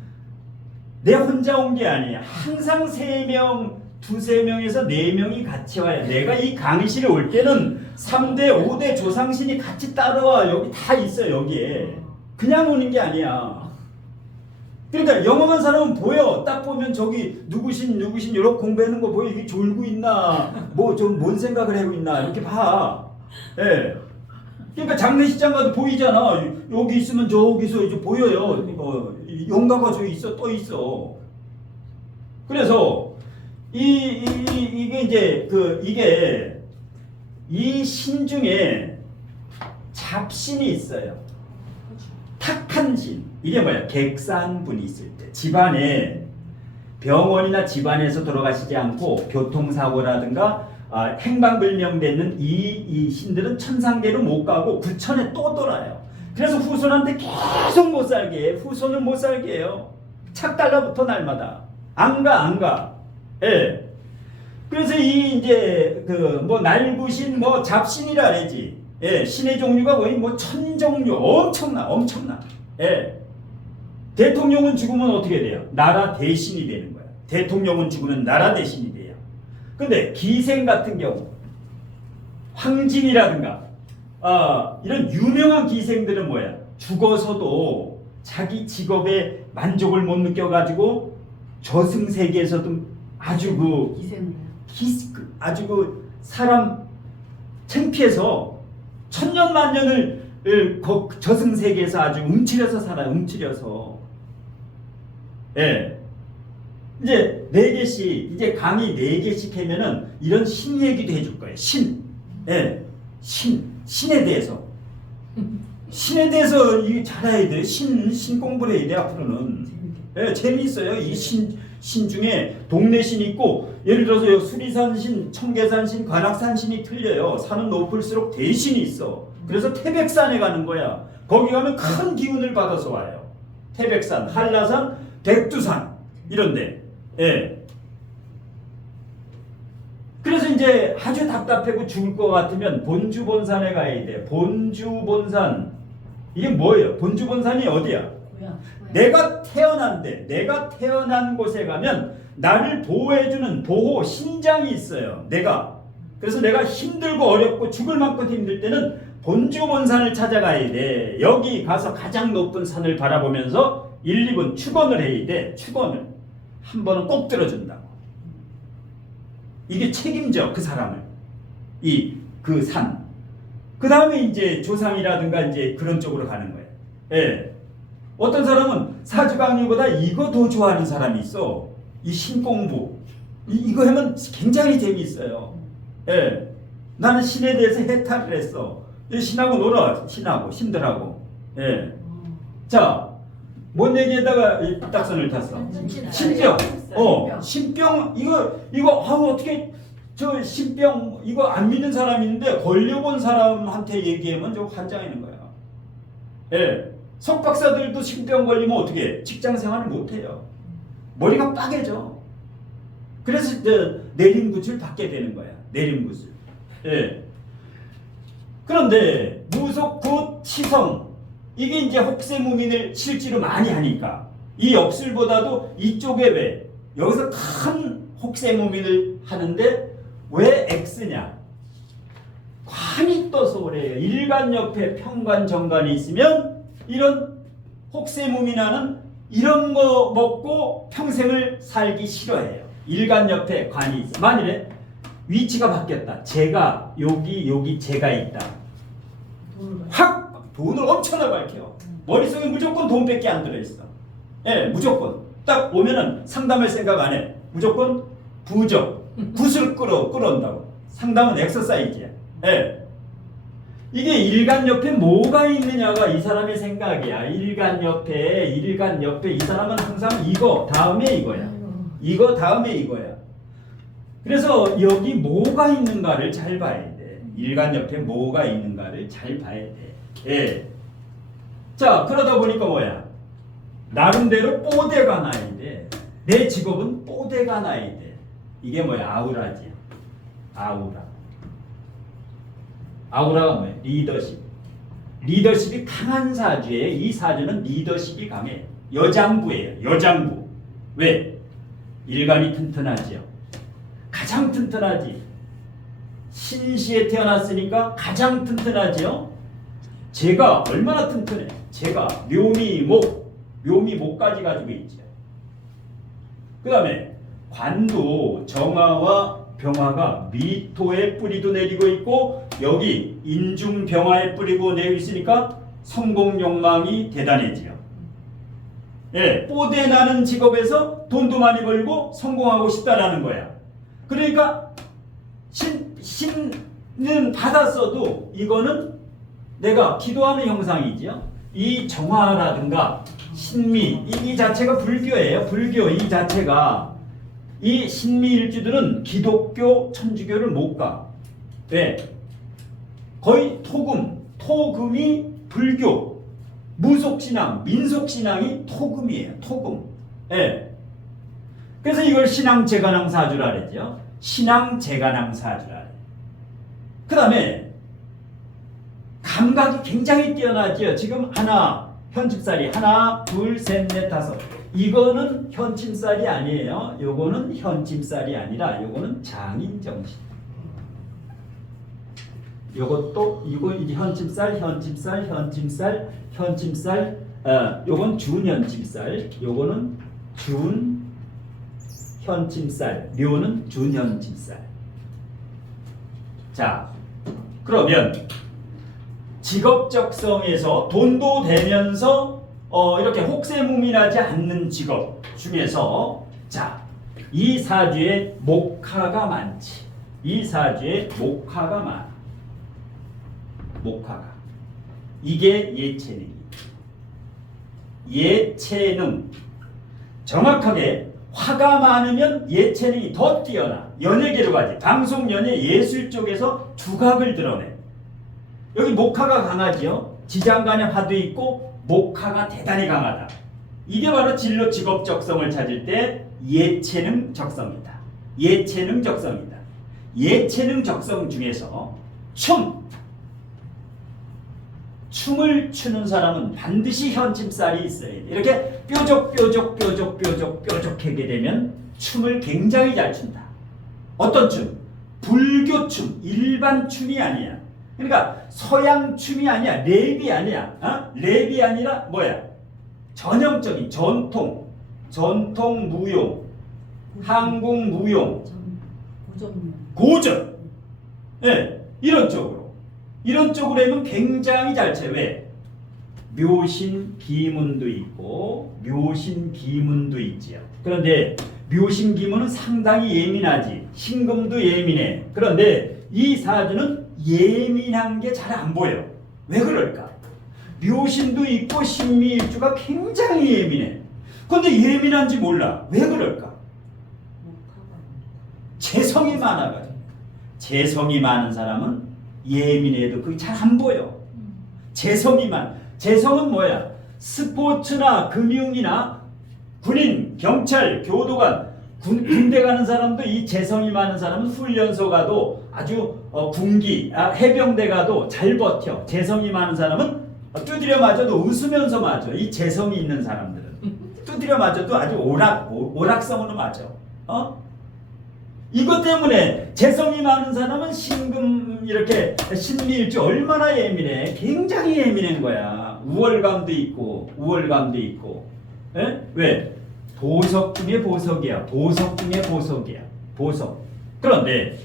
내 혼자 온 게 아니야. 항상 3명, 2-3명에서 4명이 같이 와요. 내가 이 강의실에 올 때는 3대, 5대 조상신이 같이 따라와. 여기 다 있어 여기에. 그냥 오는 게 아니야. 그러니까 영험한 사람은 보여. 딱 보면 저기 누구신 이렇게 공부하는 거 보여. 이게 졸고 있나 뭐 좀 뭔 생각을 하고 있나 이렇게 봐. 예. 그러니까 장례식장 가도 보이잖아. 여기 있으면 저기서 이제 보여요. 영가가 저기 있어 떠 있어. 그래서 이게 이제 이게 이 신 중에 잡신이 있어요. 탁한 신. 이게 뭐야? 객사한 분이 있을 때 집안에 병원이나 집안에서 돌아가시지 않고 교통사고라든가 행방불명되는 이 신들은 천상계로 못 가고 구천에 또 돌아요. 그래서 후손한테 계속 못 살게 해. 후손을 못 살게 해요. 착 달라붙어 날마다. 안 가. 예. 그래서 이 이제 그 뭐 날구신 뭐 잡신이라 그러지. 예. 신의 종류가 거의 뭐 1000종류 엄청나. 예. 대통령은 죽으면 어떻게 돼요? 나라 대신이 되는 거야. 대통령은 죽으면 나라 대신이 돼요. 근데 기생 같은 경우 황진이라든가 이런 유명한 기생들은 뭐야? 죽어서도 자기 직업에 만족을 못 느껴가지고 저승세계에서도 아주 아주 사람 창피해서 천년만년을 저승세계에서 아주 움츠려서 살아요. 움츠려서. 예. 이제 4개씩, 이제 강의 4개씩 하면은 이런 신 얘기도 해줄 거예요. 신. 예. 신에 대해서. 신에 대해서 이게 잘 알아야 돼. 신 공부를 해야 돼, 앞으로는. 예, 재미있어요. 이 신 중에 동네 신이 있고, 예를 들어서 수리산 신, 청계산 신, 관악산 신이 틀려요. 산은 높을수록 대신이 있어. 그래서 태백산에 가는 거야. 거기 가면 큰 기운을 받아서 와요. 태백산, 한라산, 백두산 이런데. 예. 그래서 이제 아주 답답하고 죽을 것 같으면 본주본산에 가야 돼. 본주본산. 이게 뭐예요? 본주본산이 어디야? 내가 태어난 곳에 가면 나를 보호해주는 보호 신장이 있어요. 그래서 내가 힘들고 어렵고 죽을 만큼 힘들 때는 본주본산을 찾아가야 돼. 여기 가서 가장 높은 산을 바라보면서 1, 2분 축원을 해야 돼. 축원을. 한 번은 꼭 들어준다고. 이게 책임져, 그 사람을. 그 산. 그 다음에 이제 조상이라든가 이제 그런 쪽으로 가는 거예요. 예. 어떤 사람은 사주강의보다 이거 더 좋아하는 사람이 있어. 이 신공부. 이거 하면 굉장히 재미있어요. 예. 나는 신에 대해서 해탈을 했어. 신하고 놀아. 신들하고. 예. 자, 뭔 얘기에다가 딱선을 탔어? 신병. 신병. 이거 어떻게 저 신병 이거 안 믿는 사람이 있는데 걸려본 사람한테 얘기하면 좀 환장하는 거야. 예. 석박사들도 신병 걸리면 어떻게 해? 직장 생활을 못 해요. 머리가 빠개져. 그래서 이제 내림굿을 받게 되는 거야. 내림굿을. 예. 그런데 무속굿 치성 이게 이제 혹세무민을 실제로 많이 하니까 이 역술보다도 이쪽에 왜 여기서 큰 혹세무민을 하는데 왜 X냐? 관이 떠서 그래요. 일간 옆에 평관 정관이 있으면 이런 혹세무민하는 이런 거 먹고 평생을 살기 싫어해요. 일간 옆에 관이 있어. 만일에 위치가 바뀌었다. 제가 여기 제가 있다. 확 돈을 엄청나게 밝혀. 머릿속에 무조건 돈밖에 안 들어있어. 예, 무조건. 딱 오면은 상담할 생각 안 해. 무조건 부적, 굿을 끌어온다고. 상담은 엑서사이즈야. 예. 이게 일간 옆에 뭐가 있느냐가 이 사람의 생각이야. 일간 옆에 이 사람은 항상 이거 다음에 이거야. 이거 다음에 이거야. 그래서 여기 뭐가 있는가를 잘 봐야 돼. 일간 옆에 뭐가 있는가를 잘 봐야 돼. 예. 자, 그러다 보니까 뭐야? 나름대로 뽀대가 나야 돼. 내 직업은 뽀대가 나야 돼. 이게 뭐야? 아우라지. 아우라가 뭐야? 리더십. 리더십이 강한 사주에 이 사주는 리더십이 강해. 여장부예요. 여장부. 왜? 일간이 튼튼하지요. 가장 튼튼하지. 신시에 태어났으니까 가장 튼튼하지요. 제가 얼마나 튼튼해. 제가 묘미목까지 가지고 있죠. 그 다음에 관도 정화와 병화가 미토의 뿌리도 내리고 있고 여기 인중병화의 뿌리고 내리고 있으니까 성공 욕망이 대단해지요. 예, 뽀대 나는 직업에서 돈도 많이 벌고 성공하고 싶다라는 거야. 그러니까 받았어도 이거는 내가 기도하는 형상이지요. 이 정화라든가 신미 이 자체가 불교예요. 불교 이 자체가 이 신미일주들은 기독교, 천주교를 못 가. 왜? 거의 토금이 불교, 무속신앙, 민속신앙이 토금이에요. 토금. 예. 그래서 이걸 신앙재간항사주라 그랬죠. 신앙재간항사주라 그래요. 그 다음에 감각이 굉장히 뛰어나죠. 지금 현집살이 하나, 둘, 셋, 넷, 다섯. 이거는 현침살이 아니에요. 요거는 현침살이 아니라 요거는 장인정신. 요것도 이거 이제 현침살, 요건 준현침살, 요거는 준현침살, 묘는 준현침살. 자, 그러면 직업적성에서 돈도 되면서 이렇게 혹세무민하지 않는 직업 중에서 자, 이 사주에 목화가 많지. 이 사주에 목화가 많아. 목화가. 이게 예체능이에요. 예체능. 정확하게 화가 많으면 예체능이 더 뛰어나. 연예계로 가지. 방송, 연예, 예술 쪽에서 두각을 드러내. 여기 목화가 강하지요. 지장간에 화도 있고 목화가 대단히 강하다. 이게 바로 진로 직업 적성을 찾을 때 예체능 적성이다. 예체능 적성이다. 예체능 적성 중에서 춤을 추는 사람은 반드시 현침살이 있어야 돼. 이렇게 뾰족하게 되면 춤을 굉장히 잘 춘다. 어떤 춤? 불교 춤, 일반 춤이 아니야. 그러니까 서양 춤이 아니야. 랩이 아니야. 랩이 아니라 뭐야? 전형적인 전통 무용, 한국 무용, 고전. 예, 이런 쪽으로 하면 굉장히 잘 춰요. 왜? 묘신 기문도 있고 묘신 기문도 있지요. 그런데 묘신 기문은 상당히 예민하지. 신금도 예민해. 그런데 이 사주는 예민한 게 잘 안 보여. 왜 그럴까? 묘신도 있고 신미일주가 굉장히 예민해. 그런데 예민한지 몰라. 왜 그럴까? 재성이 많아가지고. 재성이 많은 사람은 예민해도 그게 잘 안 보여. 재성은 뭐야? 스포츠나 금융이나 군인, 경찰, 교도관, 군대 가는 사람도 이 재성이 많은 사람은 훈련소 가도 아주 군기, 해병대 가도 잘 버텨. 재성이 많은 사람은 두드려 맞아도 웃으면서 맞아. 이 재성이 있는 사람들은 두드려 맞아도 아주 오락성으로 맞아. 이것 때문에 재성이 많은 사람은 신금 이렇게 신미일주 얼마나 예민해. 굉장히 예민한 거야. 우월감도 있고. 에? 왜? 보석 중에 보석이야. 보석. 그런데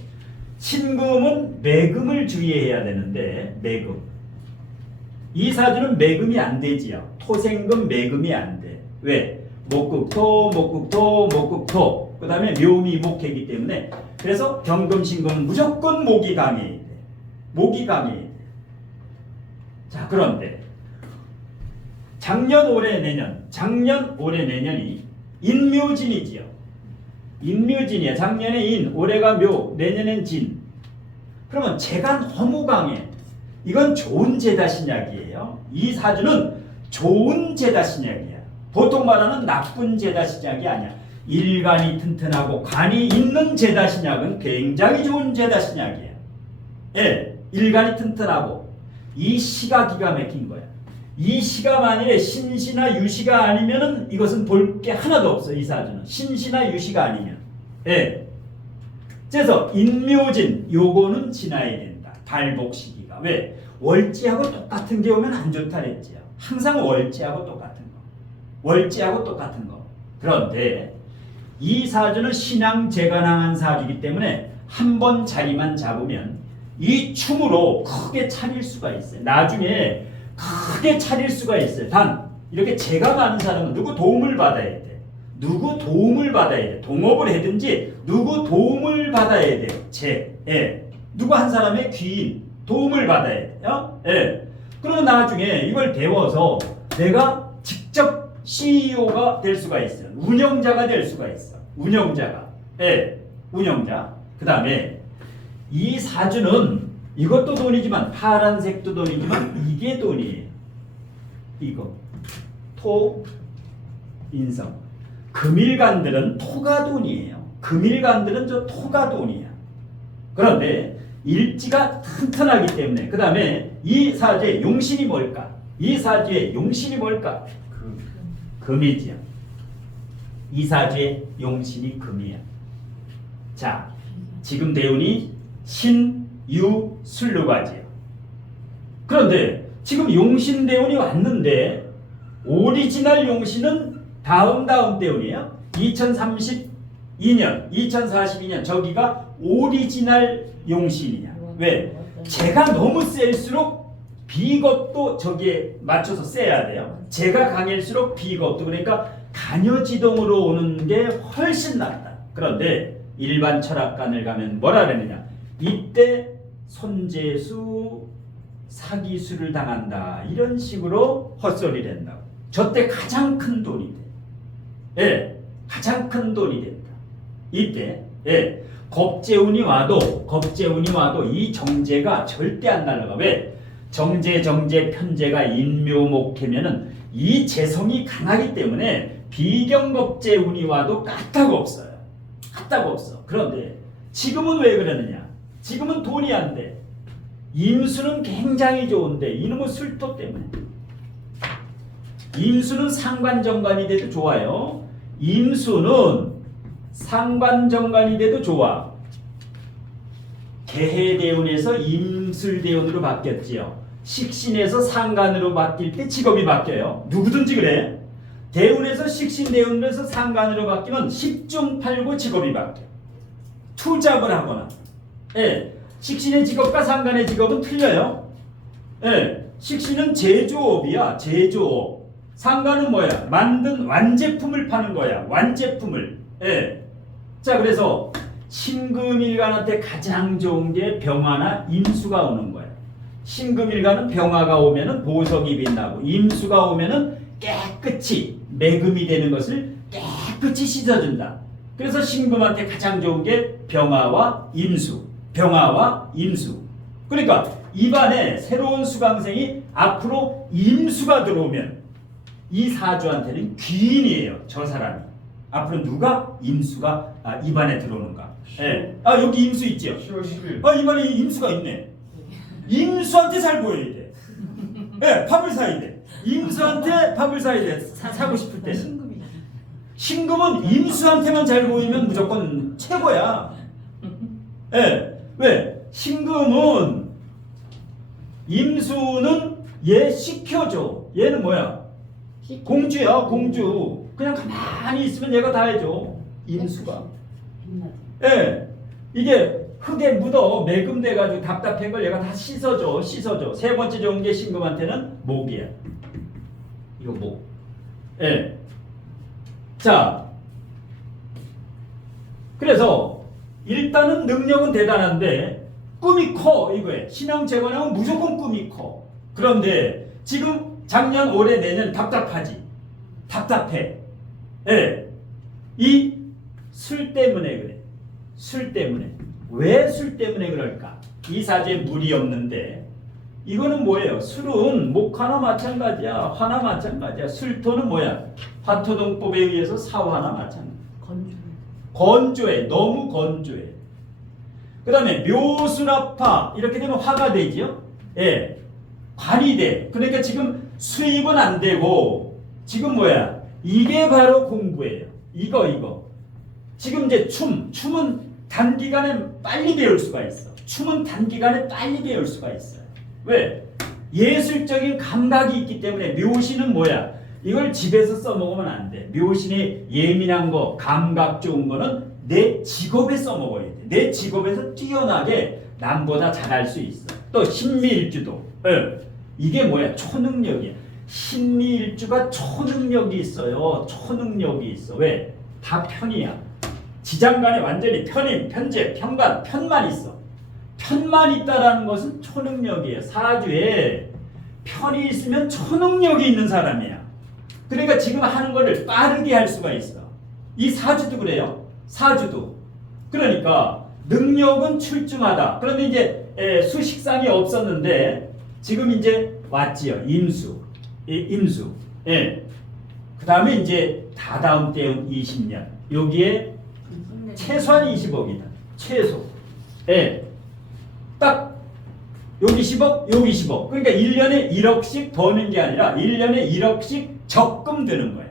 신금은 매금을 주의해야 되는데 매금. 이 사주는 매금이 안 되지요. 토생금 매금이 안 돼. 왜? 목극토. 그 다음에 묘미 목해기 때문에 그래서 경금 신금은 무조건 목이 강해야 돼. 자, 그런데 작년 올해 내년이 인묘진이지요. 인묘진이야. 작년에 인, 올해가 묘, 내년엔 진. 그러면 재간 허무강해. 이건 좋은 제다신약이에요. 이 사주는 좋은 제다신약이야. 보통 말하는 나쁜 제다신약이 아니야. 일간이 튼튼하고 간이 있는 제다신약은 굉장히 좋은 제다신약이야. 예, 일간이 튼튼하고 이 시가 기가 막힌 거야. 이 시가 만일에 신시나 유시가 아니면은 이것은 볼 게 하나도 없어. 이 사주는 신시나 유시가 아니면. 예. 그래서 인묘진 요거는 지나야 된다. 발복 시기가. 왜? 월지하고 똑같은 게 오면 안 좋다 그랬지요. 항상 월지하고 똑같은 거. 그런데 이 사주는 신앙재간항한 사주이기 때문에 한 번 자리만 잡으면 이 춤으로 크게 차릴 수가 있어요. 나중에 크게 차릴 수가 있어요. 단 이렇게 재가 많은 사람은 누구 도움을 받아야 돼. 동업을 하든지 누구 도움을 받아야 돼요. 재. 예. 누구 한 사람의 귀인 도움을 받아야 돼요. 예. 그러면 나중에 이걸 배워서 내가 직접 CEO가 될 수가 있어요. 운영자가 될 수가 있어. 운영자가. 예. 운영자. 그 다음에 이 사주는 이것도 돈이지만 파란색도 돈이지만 이게 돈이에요. 이거. 토, 인성. 금일간들은 토가 돈이에요. 금일간들은 저 토가 돈이야. 그런데 일지가 튼튼하기 때문에 그 다음에 이 사주의 용신이 뭘까? 이 사주의 용신이 뭘까? 금이지요. 이 사주의 용신이 금이야. 자, 지금 대운이 신, 유, 술루가지요. 그런데 지금 용신 대운이 왔는데 오리지널 용신은 다음 대운이에요. 2032년, 2042년 저기가 오리지널 용신이야. 왜? 제가 너무 셀수록 비겁도 저기에 맞춰서 세야 돼요. 제가 강일수록 비겁도 그러니까 간여지동으로 오는 게 훨씬 낫다. 그런데 일반 철학관을 가면 뭐라 그러느냐? 이때 손재수 사기수를 당한다. 이런 식으로 헛소리를 한다고. 저때 가장 큰 돈이 돼. 예, 가장 큰 돈이 된다. 이때 예, 겁재운이 와도 이 정제가 절대 안 날아가. 왜? 정제 편제가 인묘목해면은 이 재성이 강하기 때문에 비경겁재운이 와도 까딱 없어요. 까딱 없어. 그런데 지금은 왜 그러느냐? 지금은 돈이 안 돼. 임수는 굉장히 좋은데 이놈의 술토 때문에. 임수는 상관정관이 돼도 좋아요. 임수는 상관정관이 돼도 좋아. 개해대운에서 임술대운으로 바뀌었지요. 식신에서 상관으로 바뀔 때 직업이 바뀌어요. 누구든지 그래. 대운에서 식신대운에서 상관으로 바뀌면 10중 8구 직업이 바뀌어. 투잡을 하거나. 예. 식신의 직업과 상관의 직업은 틀려요. 예. 식신은 제조업이야. 제조업. 상관은 뭐야? 만든 완제품을 파는 거야. 완제품을. 예. 자, 그래서 신금일간한테 가장 좋은 게 병화나 임수가 오는 거야. 신금일간은 병화가 오면은 보석이 빛나고 임수가 오면은 깨끗이 매금이 되는 것을 깨끗이 씻어준다. 그래서 신금한테 가장 좋은 게 병화와 임수. 병화와 임수. 그러니까 입안에 새로운 수강생이 앞으로 임수가 들어오면 이 사주한테는 귀인이에요. 저 사람이. 앞으로 누가 임수가 입안에 들어오는가. 예. 아, 여기 임수 있죠. 10월 10일. 아, 입안에 임수가 있네. 임수한테 잘 보여야 돼. 예, 밥을 사야 돼. 임수한테 밥을 사야 돼. 사고 싶을 때는. 신금이. 신금은 임수한테만 잘 보이면 무조건 최고야. 예. 왜? 신금은 임수는 얘 시켜줘. 얘는 뭐야? 공주야, 공주. 그냥 가만히 있으면 얘가 다 해줘. 임수가. 예. 이게 흙에 묻어 매금돼가지고 답답한 걸 얘가 다 씻어줘. 세 번째 좋은 게 신금한테는 목이야. 이거 목. 예. 자. 그래서 일단은 능력은 대단한데 꿈이 커. 이거에. 신앙재관하면 무조건 꿈이 커. 그런데 지금 작년, 올해, 내년 답답하지. 답답해. 예. 이 술 때문에 그래. 술 때문에. 왜 술 때문에 그럴까? 이 사주에 물이 없는데 이거는 뭐예요? 술은 목화나 마찬가지야. 화나 마찬가지야. 술토는 뭐야? 화토동법에 의해서 사화나 마찬가지. 건조해. 너무 건조해. 그 다음에 묘술합화 이렇게 되면 화가 되지요. 예. 관이 돼. 그러니까 지금 수입은 안 되고 지금 뭐야? 이게 바로 공부예요. 이거. 지금 이제 춤은 단기간에 빨리 배울 수가 있어. 춤은 단기간에 빨리 배울 수가 있어요. 왜? 예술적인 감각이 있기 때문에. 묘신은 뭐야? 이걸 집에서 써먹으면 안 돼. 묘신의 예민한 거, 감각 좋은 거는 내 직업에 써먹어야 돼. 내 직업에서 뛰어나게 남보다 잘할 수 있어. 또 신미일주도. 이게 뭐야? 초능력이야. 신미일주가 초능력이 있어요. 초능력이 있어. 왜? 다 편이야. 지장간에 완전히 편임, 편제, 편관, 편만 있어. 편만 있다라는 것은 초능력이에요. 사주에 편이 있으면 초능력이 있는 사람이야. 그러니까 지금 하는 거를 빠르게 할 수가 있어. 이 사주도 그래요. 사주도. 그러니까 능력은 출중하다. 그런데 이제 수식상이 없었는데 지금 이제 왔지요. 임수. 임수. 예. 그 다음에 이제 다다음 때운 20년. 여기에 최소한 20억이다. 최소. 예. 딱 여기 10억, 여기 10억. 그러니까 1년에 1억씩 버는 게 아니라 1년에 1억씩 적금 드는 거예요.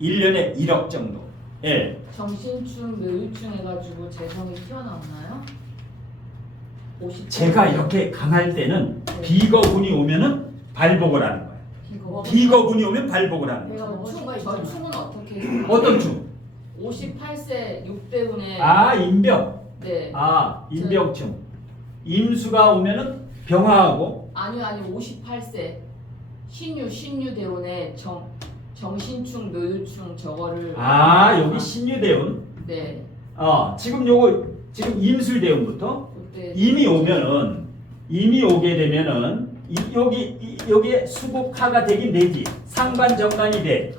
1년에 1억 정도. 예. 정신충, 묘유충 해가지고 재성이 튀어나오나요? 50. 제가 이렇게 강할 때는 네. 비거군이 오면은 발복을 하는 거예요. 이거 비거군이 오면 발복을 하는 거예요. 내가 뭐가 전충은 어떻게 해요? 어떤 충? 58세 6대운에 아, 인병. 네. 아, 인병충. 임수가 오면은 병화하고 아니요 58세 신유 대운에 정신충 묘유충 저거를 아, 여기 신유대운. 네 지금 요거 지금 임술대운부터 그때 임이 오게 되면은 여기에 수국화가 되긴 되지. 상관정관이 돼.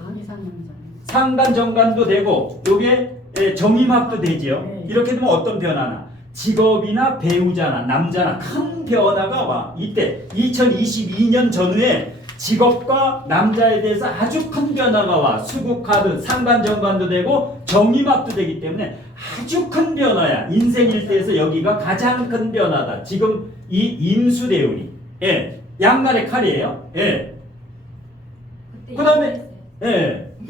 상관정관도 되고 여기에 정임합도 되지요. 네. 이렇게 되면 어떤 변화나 직업이나 배우자나 남자나 큰 변화가 와. 이때 2022년 전후에 직업과 남자에 대해서 아주 큰 변화가 와. 수국화도 상관정관도 되고 정임합도 되기 때문에 아주 큰 변화야. 인생 일대에서 여기가 가장 큰 변화다. 지금 이 임수대운이. 예. 양날의 칼이에요. 예. 그다음에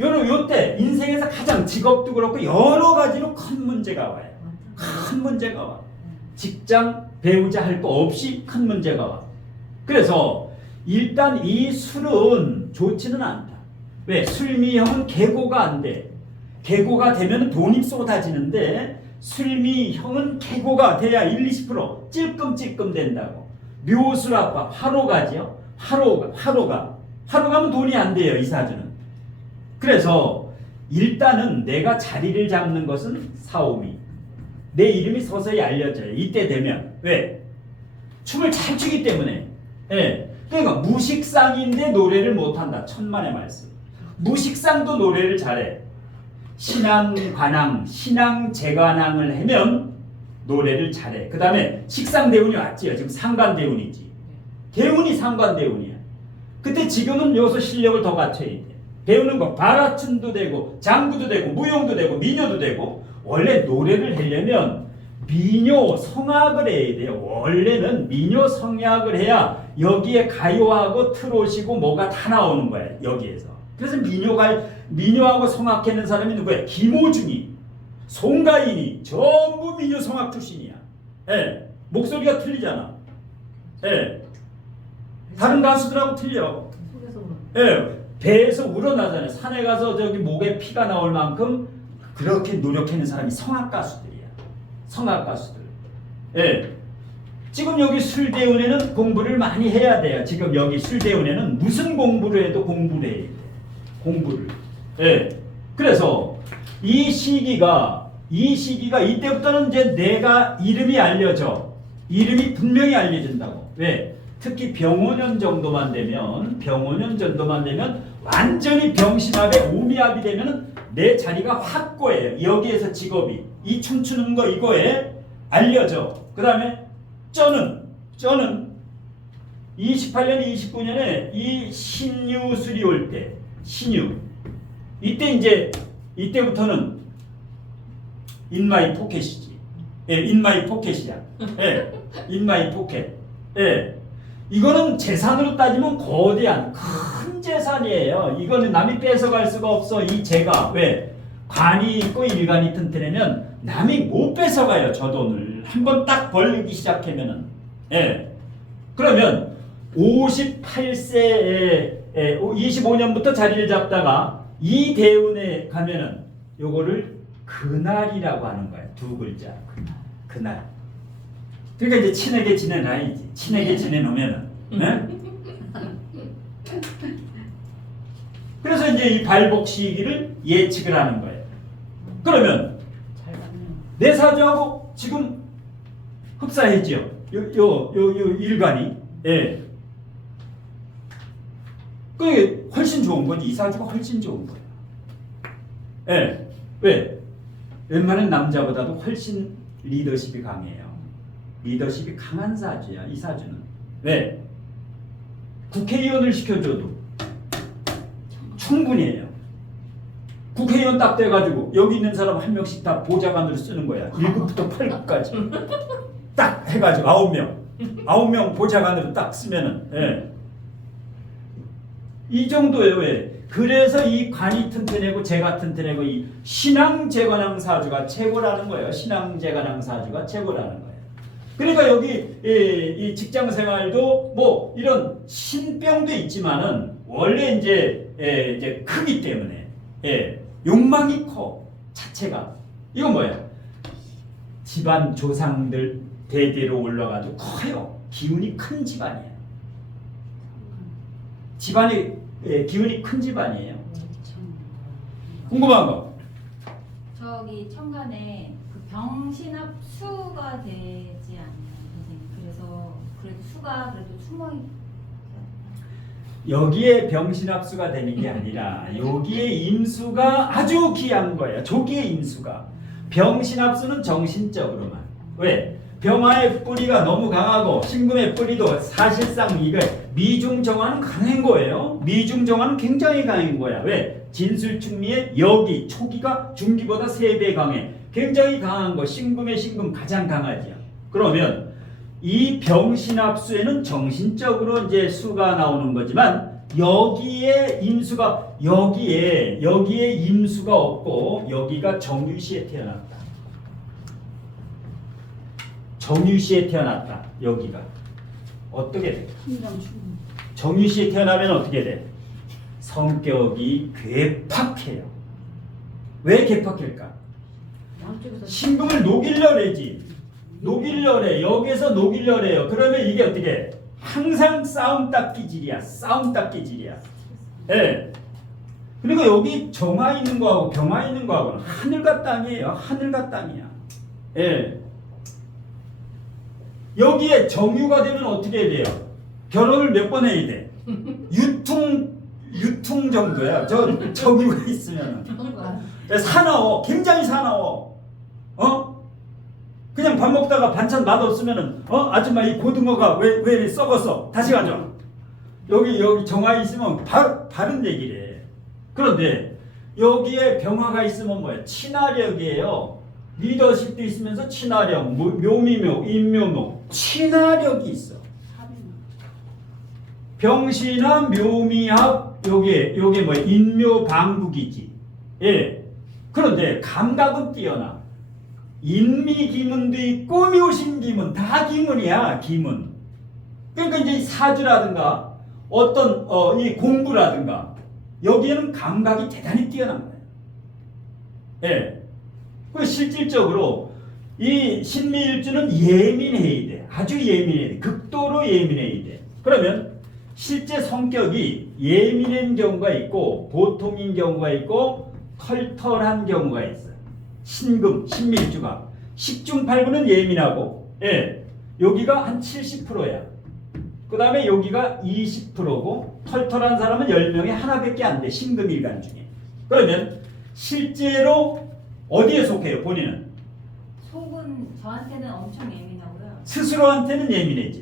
요때 인생에서 가장 직업도 그렇고 여러 가지로 큰 문제가 와요. 큰 문제가 와. 직장, 배우자 할 거 없이 큰 문제가 와. 그래서 일단 이 술은 좋지는 않다. 왜? 술미형은 계고가 안 돼. 계고가 되면 돈이 쏟아지는데 술미형은 계고가 돼야 1, 20% 찔끔찔끔 된다고. 묘술아빠 화로가죠. 화로가면 돈이 안 돼요. 이 사주는. 그래서 일단은 내가 자리를 잡는 것은 사오미. 내 이름이 서서히 알려져요. 이때 되면. 왜? 춤을 잘 추기 때문에. 예. 그러니까 무식상인데 노래를 못한다. 천만의 말씀. 무식상도 노래를 잘해. 신앙관왕, 신앙재관왕을 하면 노래를 잘해. 그 다음에 식상대운이 왔지요. 지금 상관대운이지. 대운이 상관대운이야. 근데 지금은 여기서 실력을 더 갖춰야 돼. 배우는 거 바라춘도 되고 장구도 되고 무용도 되고 미녀도 되고. 원래 노래를 하려면 미녀 성악을 해야 돼요. 원래는 미녀 성악을 해야 여기에 가요하고 트롯이고 뭐가 다 나오는 거야. 여기에서. 그래서 미녀하고 성악하는 사람이 누구야? 김호중이, 송가인이 전부 미녀 성악 출신이야. 예. 목소리가 틀리잖아. 예. 다른 가수들하고 틀려. 예. 배에서 우러나잖아요. 산에 가서 저기 목에 피가 나올 만큼 그렇게 노력하는 사람이 성악 가수들이야. 성악 가수들. 예. 지금 여기 술대운에는 공부를 많이 해야 돼요. 지금 여기 술대운에는 무슨 공부를 해도 공부를 해야 돼. 공부를. 예. 그래서 이 시기가 이때부터는 이제 내가 이름이 알려져. 이름이 분명히 알려진다고. 왜? 특히 병오년 정도만 되면 완전히 병신합에 오미합이 되면 내 자리가 확고해요. 여기에서 직업이 이 춤추는 거 이거에 알려져. 그 다음에 쩌는 28년 29년에 이 신유술이 올 때 신유 이때부터는 인마이 포켓이지. 예, 인마이 포켓이야. 예, 인마이 포켓. 예, 이거는 재산으로 따지면 거대한 큰 재산이에요. 이거는 남이 뺏어갈 수가 없어. 이 재가 왜? 관이 있고 일간이 튼튼하면 남이 못 뺏어가요. 저 돈을 한번 딱 벌기 시작하면은. 예. 그러면 58세에 25년부터 자리를 잡다가 이 대운에 가면은 요거를 그날이라고 하는 거야. 두 글자. 그날. 그러니까 이제 친하게 지내놔야지. 친하게 지내놓으면은. 네? 그래서 이제 이 발복 시기를 예측을 하는 거예요. 그러면 내 사주하고 지금 흡사해지요. 요 일간이. 예. 그게 훨씬 좋은 거지. 이사주가 훨씬 좋은 거야. 예. 왜? 웬만한 남자보다도 훨씬 리더십이 강해요. 리더십이 강한 사주야, 이 사주는. 왜? 국회의원을 시켜줘도 충분히 해요. 국회의원 딱 돼가지고 여기 있는 사람 한 명씩 다 보좌관으로 쓰는 거야. 1급부터 8급까지. 딱 해가지고 9명 보좌관으로 딱 쓰면은, 예. 이 정도예요. 왜? 그래서 이 관이 튼튼하고 재가 튼튼하고 이 신앙재관왕 사주가 최고라는 거예요. 신앙재관왕 사주가 최고라는 거예요. 그러니까 여기 이 직장 생활도 뭐 이런 신병도 있지만은 원래 이제 크기 때문에 욕망이 커 자체가. 이건 뭐야? 집안 조상들 대대로 올라가도 커요. 기운이 큰 집안이에요. 집안이 기운이 큰 집안이에요. 궁금한 거? 저기 천간에 그 병신합수가 되지 않나요, 선생님? 그래서 그래도 수가 그래도 숨어 여기에 병신합수가 되는 게 아니라 여기에 임수가 아주 귀한 거예요. 조기의 임수가. 병신합수는 정신적으로만. 왜? 병화의 뿌리가 너무 강하고 신금의 뿌리도 사실상 이거 미중정화는 강한 거예요. 미중정화는 굉장히 강한 거야. 왜? 진술충리의 여기 초기가 중기보다 3배 강해. 굉장히 강한 거. 신금의 신금 가장 강하지요. 그러면 이 병신합수에는 정신적으로 이제 수가 나오는 거지만 여기에 임수가 여기에 임수가 없고 여기가 정유시에 태어났다. 정유시에 태어났다. 여기가 어떻게 돼? 정유시에 태어나면 어떻게 돼? 성격이 괴팍해요. 왜 괴팍할까? 신금을 녹일려내지. 녹일려래. 여기서 녹일려래요. 그러면 이게 어떻게 해? 항상 싸움 닦기질이야. 싸움 닦기질이야. 예. 그리고 여기 정화 있는 거하고 병화 있는 거하고는 하늘과 땅이에요. 하늘과 땅이야. 예. 여기에 정유가 되면 어떻게 돼요? 결혼을 몇 번 해야 돼? 유통 정도야. 저 정유가 있으면 사나워. 굉장히 사나워. 그냥 밥 먹다가 반찬 맛없으면은 아줌마 이 고등어가 왜 썩었어? 다시 가져. 여기 정화 있으면 바른 얘기를 해. 그런데 여기에 병화가 있으면 뭐야? 친화력이에요. 리더십도 있으면서 친화력, 묘미묘, 인묘묘, 친화력이 있어. 병신합, 묘미합, 요게 뭐야? 인묘방국이지. 예. 그런데 감각은 뛰어나. 인미기문도 있고 묘신기문, 다 기문이야. 기문. 그러니까 이제 사주라든가 어떤 이 공부라든가 여기에는 감각이 대단히 뛰어난 거예요. 예. 그 실질적으로 이 신미일주는 예민해야 돼. 아주 예민해야 돼. 극도로 예민해야 돼. 그러면 실제 성격이 예민한 경우가 있고 보통인 경우가 있고 털털한 경우가 있어요. 신금, 신미일주가. 식중팔구는 예민하고, 예, 여기가 한 70%야. 그 다음에 여기가 20%고, 털털한 사람은 10명에 하나밖에 안 돼. 신금일간 중에. 그러면 실제로 어디에 속해요, 본인은? 속은 저한테는 엄청 예민하고요. 스스로한테는 예민해져.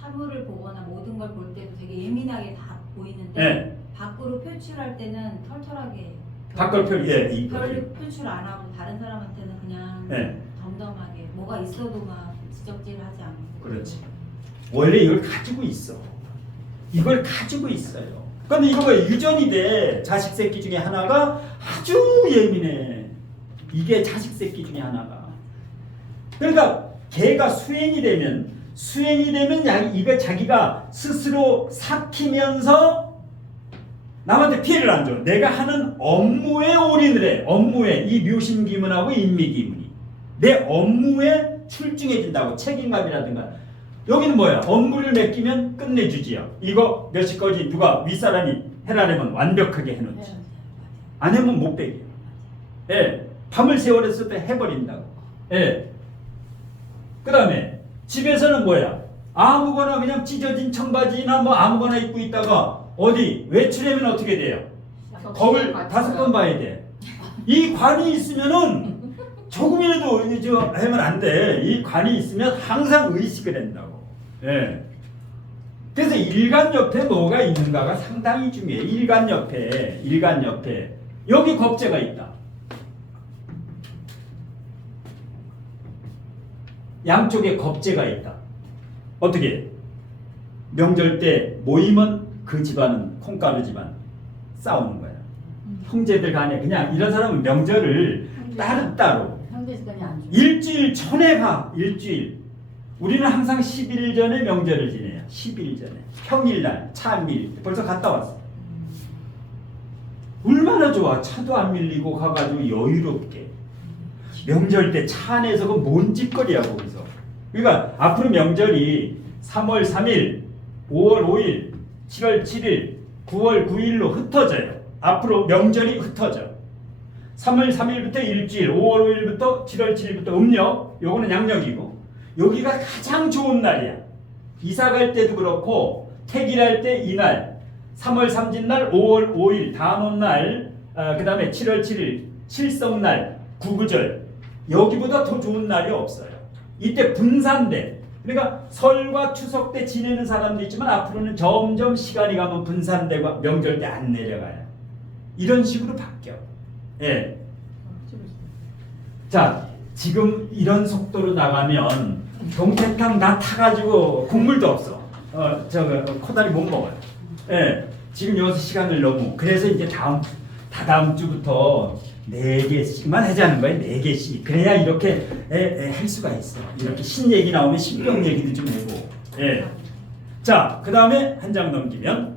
사물을 보거나 모든 걸 볼 때도 되게 예민하게 다 보이는데 네. 밖으로 표출할 때는 털털하게 밖으로 별 표출 안 하고 다른 사람한테는 그냥 네. 덤덤하게 뭐가 있어도 막 지적질하지 않고. 그렇지. 원래 이걸 가지고 있어. 이걸 가지고 있어요. 근데 이거 왜 유전이 돼? 자식 새끼 중에 하나가 아주 예민해. 이게 자식 새끼 중에 하나가. 그러니까 걔가 수행이 되면 이거 자기가 스스로 삭히면서 남한테 피해를 안 줘. 내가 하는 업무에 올인을 해. 업무에 이 묘신기문하고 인미기문이 내 업무에 출중해준다고. 책임감이라든가. 여기는 뭐야? 업무를 맡기면 끝내주지요. 이거 몇 시까지 누가 윗사람이 해라면 완벽하게 해놓지. 안 하면 못 빼게. 예, 밤을 세월했을 때 해버린다고. 예. 그 다음에 집에서는 뭐야? 아무거나 그냥 찢어진 청바지나 뭐 아무거나 입고 있다가 어디 외출하면 어떻게 돼요? 거울 5번 봐야 돼. 이 관이 있으면은 조금이라도 저 하면 안 돼. 이 관이 있으면 항상 의식을 한다고. 예. 그래서 일간 옆에 뭐가 있는가가 상당히 중요해. 일간 옆에 여기 겁재가 있다. 양쪽에 겁재가 있다. 어떻게? 명절 때 모이면 그 집안은 콩가루 집안 싸우는 거야. 형제들 간에 그냥 이런 사람은 명절을 따로따로 형제간이 안 좋아. 일주일 전에 가. 일주일. 우리는 항상 10일 전에 명절을 지내요. 10일 전에. 평일날, 차 안 밀릴 때. 벌써 갔다 왔어. 얼마나 좋아. 차도 안 밀리고 가가지고 여유롭게. 명절 때 차 안에서 그 뭔 짓거리야 거기서. 그러니까 앞으로 명절이 3월 3일, 5월 5일, 7월 7일, 9월 9일로 흩어져요. 앞으로 명절이 흩어져. 3월 3일부터 일주일, 5월 5일부터 7월 7일부터 음력, 요거는 양력이고 여기가 가장 좋은 날이야. 이사 갈 때도 그렇고 퇴길할 때 이날, 3월 3진날, 5월 5일 단오날, 그 다음에 7월 7일 칠성날, 구구절 여기보다 더 좋은 날이 없어요. 이때 분산돼. 그러니까 설과 추석 때 지내는 사람도 있지만 앞으로는 점점 시간이 가면 분산되고 명절 때 안 내려가요. 이런 식으로 바뀌어. 예. 자, 지금 이런 속도로 나가면 동태탕 다 타가지고 국물도 없어. 코다리 못 먹어요. 예. 지금 여기서 시간을 너무. 그래서 이제 다다음 주부터 4개씩만 하자는 거예요. 4개씩. 그래야 이렇게 할 수가 있어. 이렇게 신 얘기 나오면 신병 얘기도 좀 해고. 예. 자, 그 다음에 한 장 넘기면